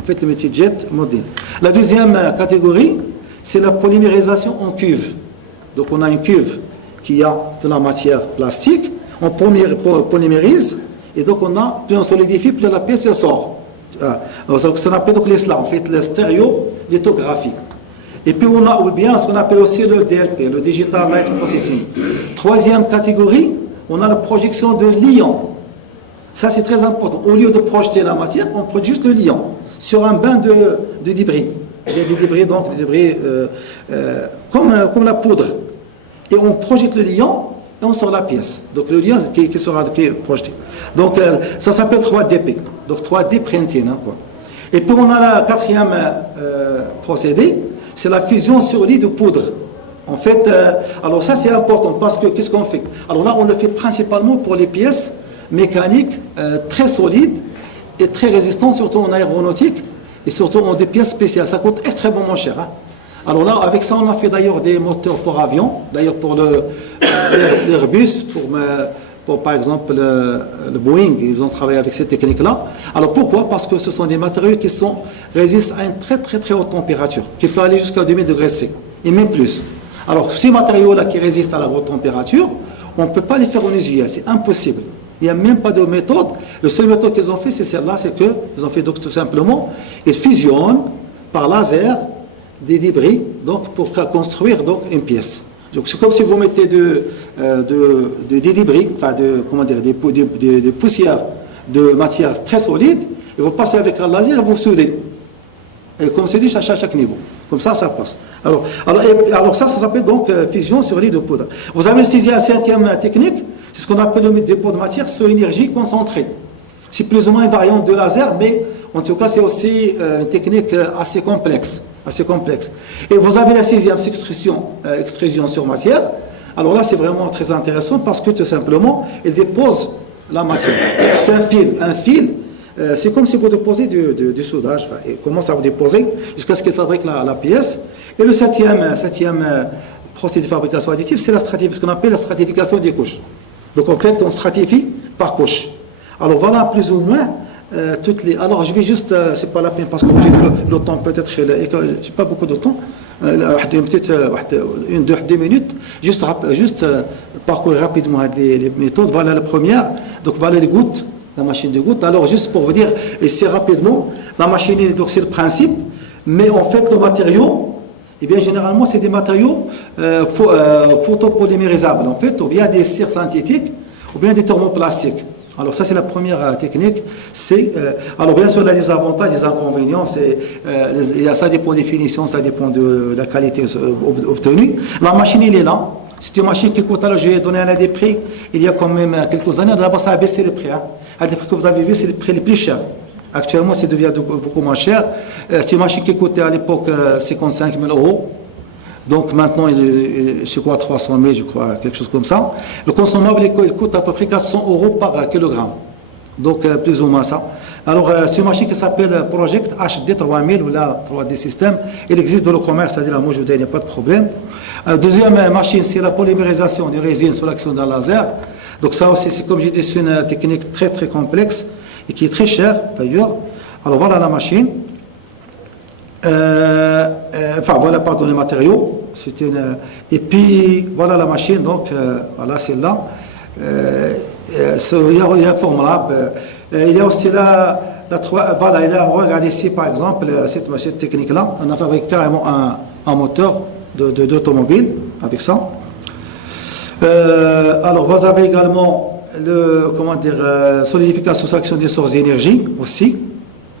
en fait, le multi-jet modeling. La deuxième catégorie, c'est la polymérisation en cuve. Donc, on a une cuve qui a de la matière plastique, on polymérise, et donc plus on solidifie, plus la pièce elle sort. Ça appelle donc l'ISLA, en fait, la stéréolithographie. Et puis on a ou bien ce qu'on appelle aussi le DLP, le Digital Light Processing. Troisième catégorie, on a la projection de l'ion. Ça c'est très important. Au lieu de projeter la matière, on projette juste le lion sur un bain de débris. Il y a des débris, donc des débris comme la poudre. Et on projette le lion et on sort la pièce. Donc le lion qui sera projeté. Donc ça s'appelle 3DP. Donc 3D printing. Quoi. Et puis on a le quatrième procédé. C'est la fusion sur lit de poudre. En fait, alors ça c'est important parce que qu'est-ce qu'on fait? Alors là, on le fait principalement pour les pièces mécaniques très solides et très résistantes, surtout en aéronautique et surtout en des pièces spéciales. Ça coûte extrêmement cher. Alors là, avec ça, on a fait d'ailleurs des moteurs pour avion, d'ailleurs pour l'Airbus, pour par exemple le Boeing, ils ont travaillé avec cette technique-là. Alors pourquoi? Parce que ce sont des matériaux qui résistent à une très très très haute température, qui peut aller jusqu'à 2000 degrés C, et même plus. Alors ces matériaux-là qui résistent à la haute température, on ne peut pas les faire en usine, c'est impossible. Il n'y a même pas de méthode. Le seul méthode qu'ils ont fait, c'est celle-là, c'est qu'ils ont fait donc tout simplement, ils fusionnent par laser des débris donc, pour construire donc, une pièce. Donc c'est comme si vous mettez des débris, enfin des poussières de matière très solide, et vous passez avec un laser et vous soudez. Et comme c'est dit, à chaque niveau. Comme ça passe. Alors ça s'appelle donc fusion sur lit de poudre. Vous avez saisi la cinquième technique, c'est ce qu'on appelle le dépôt de matière sous énergie concentrée. C'est plus ou moins une variante de laser, mais en tout cas c'est aussi une technique assez complexe. Et vous avez la sixième, c'est extrusion sur matière. Alors là, c'est vraiment très intéressant parce que tout simplement, il dépose la matière. C'est un fil. C'est comme si vous déposez du soudage. Il commence à vous déposer jusqu'à ce qu'il fabrique la pièce. Et le septième procédé de fabrication additive, c'est ce qu'on appelle la stratification des couches. Donc en fait, on stratifie par couche. Alors voilà plus ou moins toutes les. Alors je vais juste, c'est pas la peine parce que le temps peut-être, j'ai pas beaucoup de temps. Peut-être une, deux minutes, juste parcourir rapidement les méthodes. Voilà la première. Donc voilà les gouttes, la machine de gouttes. Alors juste pour vous dire, et c'est rapidement, la machine, donc c'est le principe, mais en fait le matériau, eh bien généralement c'est des matériaux photopolymérisables en fait, ou bien des cires synthétiques, ou bien des thermoplastiques. Alors ça c'est la première technique. Alors bien sûr il y a des avantages, des inconvénients. Ça dépend des finitions, ça dépend de la qualité obtenue. La machine elle est là. C'est une machine qui coûte, alors j'ai donné un des prix il y a quand même quelques années. D'abord ça a baissé les prix. Les prix que vous avez vus c'est les prix les plus chers. Actuellement ça devient beaucoup moins cher. C'est une machine qui coûtait à l'époque 55 000 €. Donc maintenant, je crois 300 000, je crois, quelque chose comme ça. Le consommable, il coûte à peu près 400 € par kilogramme. Donc plus ou moins ça. Alors c'est une machine qui s'appelle Project HD 3000 ou la 3D System. Elle existe dans le commerce, c'est-à-dire la mouche, il n'y a pas de problème. Deuxième machine, c'est la polymérisation des résines sous l'action d'un laser. Donc ça aussi, c'est comme j'ai dit, c'est une technique très très complexe et qui est très chère d'ailleurs. Alors voilà la machine. Voilà, pardon, les matériaux. Et puis, voilà la machine, donc, voilà, celle-là. Il y a un formulable. Il y a aussi regardez ici, par exemple, cette technique-là. On a fabriqué carrément un moteur d'automobile avec ça. Alors, vous avez également solidification sous action des sources d'énergie aussi,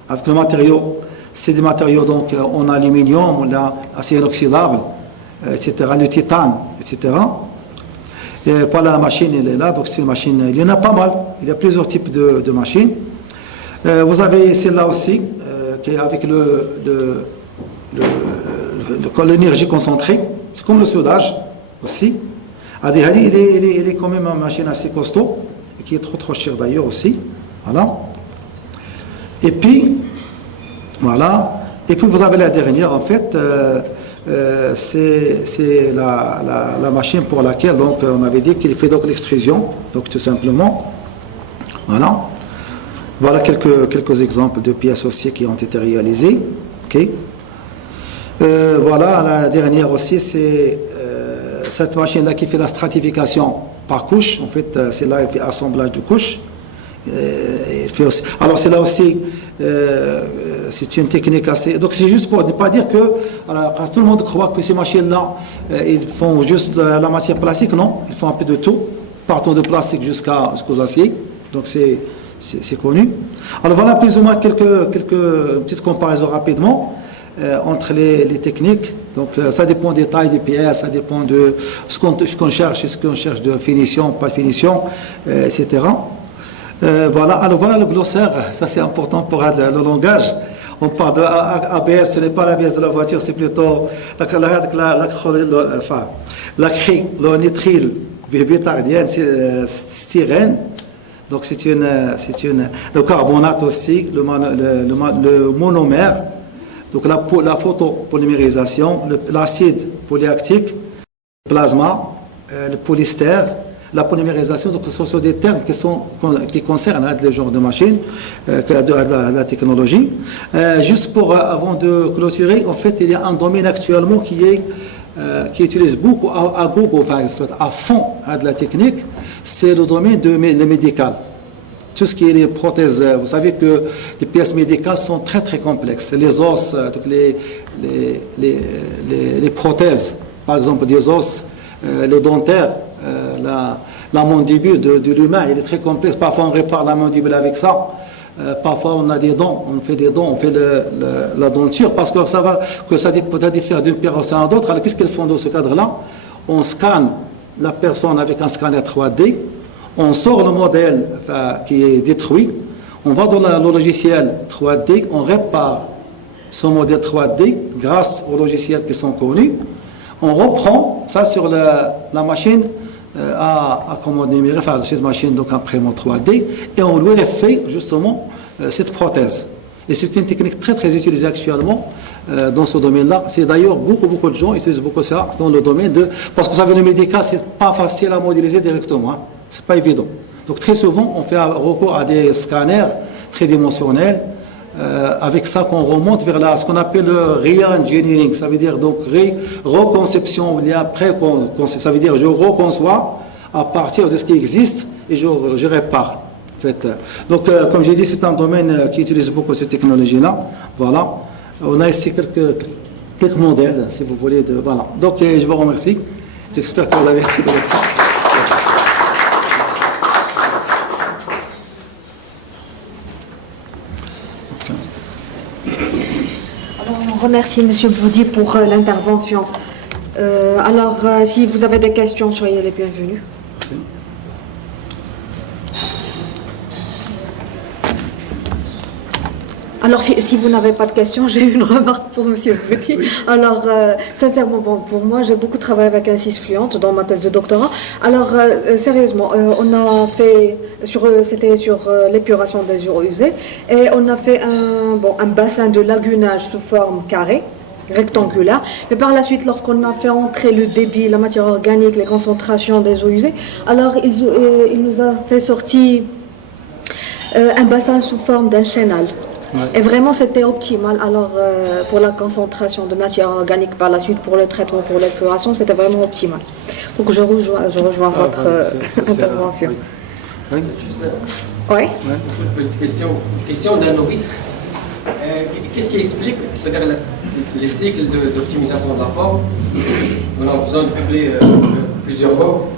avec le matériau. C'est des matériaux donc en aluminium, on a acier inoxydable, etc., le titane, etc. Et voilà, la machine, elle est là. Donc, c'est une machine, il y en a pas mal. Il y a plusieurs types de machines. Vous avez celle-là aussi, qui est avec l'énergie concentrée. C'est comme le soudage aussi. Il est quand même une machine assez costaud, et qui est trop chère d'ailleurs aussi. Voilà. Et puis, voilà. Et puis vous avez la dernière, en fait, c'est la machine pour laquelle donc, on avait dit qu'il fait donc l'extrusion, donc tout simplement. Voilà. Voilà quelques exemples de pièces aussi qui ont été réalisées. Okay. Voilà, la dernière aussi, c'est cette machine-là qui fait la stratification par couche. En fait, c'est là qui fait assemblage de couches. Il fait aussi, alors c'est là aussi, c'est une technique assez... Donc c'est juste pour ne pas dire que alors, tout le monde croit que ces machines-là, ils font juste la matière plastique. Non, ils font un peu de tout, partant de plastique jusqu'aux aciers. Donc c'est connu. Alors voilà plus ou moins quelques petites comparaisons rapidement entre les techniques. Donc ça dépend des tailles des pièces, ça dépend de ce qu'on cherche, est-ce qu'on cherche de finition, pas de finition, etc. Voilà, alors voilà le glossaire, ça c'est important pour le langage. On parle de ABS, ce n'est pas l'ABS de la voiture, c'est plutôt l'acrylonitrile bétardienne, styrène. Donc c'est le carbonate aussi, le monomère, donc la photopolymérisation, l'acide polyactique, le plasma, le polystère, la polymérisation. Donc ce sont des termes qui concernent le genre de machine, la technologie. Juste avant de clôturer, en fait, il y a un domaine actuellement qui utilise beaucoup à fond de la technique, c'est le domaine le médical. Tout ce qui est les prothèses, vous savez que les pièces médicales sont très très complexes. Les os, donc les prothèses, par exemple des os, le dentaire, la mandibule de l'humain, il est très complexe. Parfois on répare la mandibule avec ça. Parfois on a des dents, on fait des dents, on fait la denture, parce que ça peut différer d'une personne à l'autre. Alors qu'est-ce qu'ils font dans ce cadre-là? On scanne la personne avec un scanner 3D, on sort le modèle qui est détruit, on va dans le logiciel 3D, on répare ce modèle 3D grâce aux logiciels qui sont connus, on reprend ça sur la machine à commander, cette machine donc imprimante 3D, et on lui refait justement cette prothèse. Et c'est une technique très très utilisée actuellement dans ce domaine-là. C'est d'ailleurs beaucoup de gens utilisent beaucoup ça dans le domaine parce que vous savez, le médical, c'est pas facile à modéliser directement, hein. C'est pas évident. Donc très souvent, on fait recours à des scanners tridimensionnels. Avec ça qu'on remonte vers ce qu'on appelle le re-engineering, ça veut dire donc reconception, ça veut dire je reconçois à partir de ce qui existe et je répare. En fait. Donc comme j'ai dit, c'est un domaine qui utilise beaucoup cette technologie-là. Voilà. On a ici quelques modèles, si vous voulez. Voilà. Donc je vous remercie. J'espère que vous avez été d'accord. On remercie M. Boudi pour l'intervention. Si vous avez des questions, soyez les bienvenus. Merci. Alors, si vous n'avez pas de questions, j'ai une remarque pour M. Boudi. Oui. Alors, sincèrement, pour moi, j'ai beaucoup travaillé avec un cis-fluente dans ma thèse de doctorat. Alors, sérieusement, on a fait, c'était sur l'épuration des eaux usées, et on a fait un bassin de lagunage sous forme carrée, rectangulaire. Mais par la suite, lorsqu'on a fait entrer le débit, la matière organique, les concentrations des eaux usées, alors il nous a fait sortir un bassin sous forme d'un chénal. Ouais. Et vraiment, c'était optimal. Alors, pour la concentration de matière organique par la suite, pour le traitement, pour l'épuration, c'était vraiment optimal. Donc, je rejoins votre intervention. Oui. Oui. Une petite question d'un novice. Qu'est-ce qui explique, c'est-à-dire les cycles d'optimisation de la forme? On a besoin de coupler plusieurs fois.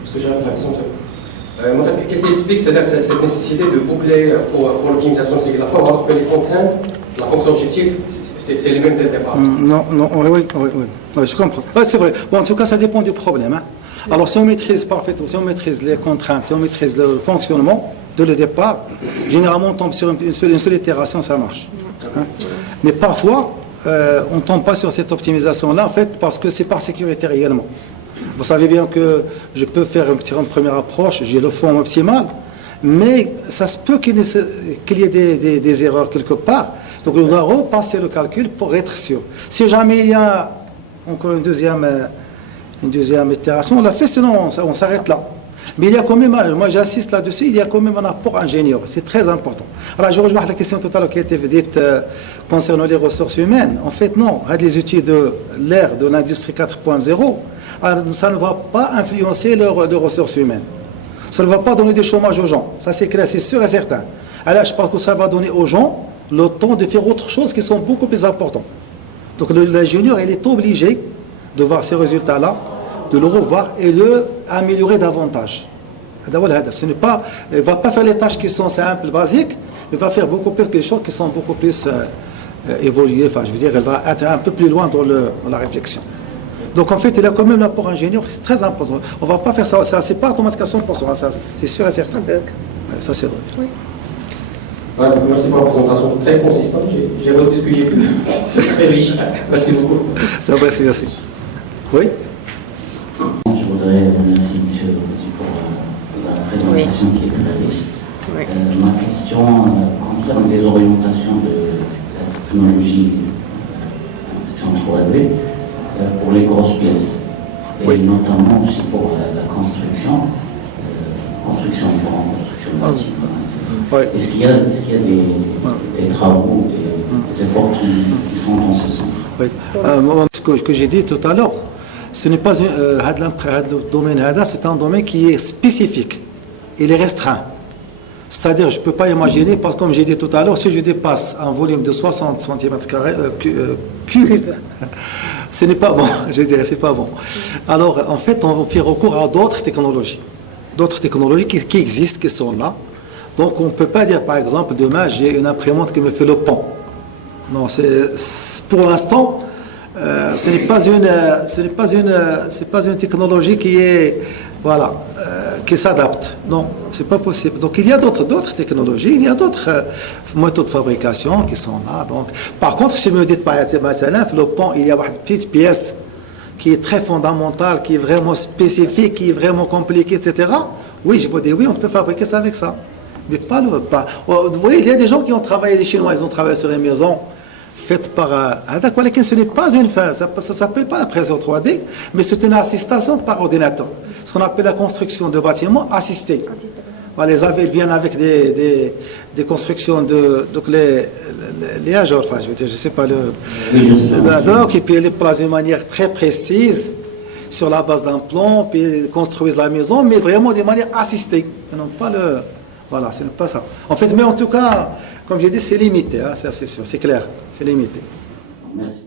Parce que j'ai la question. En fait, qu'est-ce qui explique cette nécessité de boucler pour l'optimisation de la forme, alors que les contraintes, la fonction objective, c'est les mêmes dès le départ? Non, oui, je comprends. Ouais, c'est vrai. Bon, en tout cas, ça dépend du problème. Hein. Alors si on maîtrise parfaitement, si on maîtrise les contraintes, si on maîtrise le fonctionnement dès le départ, généralement on tombe sur une seule itération, ça marche. Hein. Mais parfois, on ne tombe pas sur cette optimisation-là, en fait, parce que c'est par sécurité réellement. Vous savez bien que je peux faire une première approche, j'ai le fond optimal, mais ça se peut qu'il y ait des erreurs quelque part. Donc on doit repasser le calcul pour être sûr. Si jamais il y a encore une deuxième itération, on l'a fait, sinon on s'arrête là. Mais il y a quand même, moi j'insiste là-dessus, il y a quand même un apport ingénieur, c'est très important. Alors je rejoins la question tout à l'heure qui a été dite concernant les ressources humaines. En fait non, les outils de l'ère de l'industrie 4.0, ça ne va pas influencer les ressources humaines. Ça ne va pas donner des chômages aux gens, ça c'est clair, c'est sûr et certain. Alors je pense que ça va donner aux gens le temps de faire autre chose qui sont beaucoup plus importants. Donc l'ingénieur, il est obligé de voir ces résultats-là, de le revoir et de améliorer davantage. Ce n'est pas, il ne va pas faire les tâches qui sont simples, basiques, il va faire beaucoup plus des choses qui sont beaucoup plus évoluées. Enfin, je veux dire, elle va être un peu plus loin dans la réflexion. Donc en fait, il a quand même l'apport ingénieur, c'est très important. On ne va pas faire ça, c'est pas automatique à 100%, ça, c'est sûr et certain. Ça c'est vrai. Oui. Ouais, merci pour la présentation très consistante. J'ai retenu ce que j'ai vu. C'est très riche. Merci beaucoup. Merci. Oui. Je voudrais remercier M. Boudy pour la présentation qui est très riche. Oui. Ma question concerne les orientations de la technologie impression 3D pour les grosses pièces, et notamment aussi pour la construction bâtiment. Ouais. Est-ce qu'il y a des travaux, des efforts qui sont dans ce sens? Oui. Ce que j'ai dit tout à l'heure, ce n'est pas le domaine, c'est un domaine qui est spécifique. Il est restreint. C'est-à-dire, je ne peux pas imaginer, parce que comme j'ai dit tout à l'heure, si je dépasse un volume de 60 cm3, ce n'est pas bon. Je dirais, c'est pas bon. Alors, en fait, on fait recours à d'autres technologies qui existent, qui sont là. Donc, on ne peut pas dire, par exemple, demain, j'ai une imprimante qui me fait le pont. Non, pour l'instant, ce n'est pas une technologie qui est, qui s'adapte. Non, c'est pas possible. Donc, il y a d'autres technologies, il y a d'autres méthodes de fabrication qui sont là. Donc, par contre, si vous me dites, par exemple, le pont, il y a une petite pièce qui est très fondamentale, qui est vraiment spécifique, qui est vraiment compliquée, etc. Oui, je vous dis, oui, on peut fabriquer ça avec ça. Mais pas. Vous voyez, il y a des gens qui ont travaillé, les Chinois, ils ont travaillé sur les maisons faites par. Ce n'est pas une fin, ça ne s'appelle pas l'impression 3D, mais c'est une assistation par ordinateur. Ce qu'on appelle la construction de bâtiments assistés. Voilà, ils viennent avec des constructions donc les agents, enfin, je ne sais pas donc, et puis ils les placent d'une manière très précise sur la base d'un plan, puis ils construisent la maison, mais vraiment de manière assistée. Ils n'ont pas Voilà, ce n'est pas ça. En fait, mais en tout cas, comme j'ai dit, c'est limité, hein, ça c'est sûr, c'est clair, c'est limité. Merci.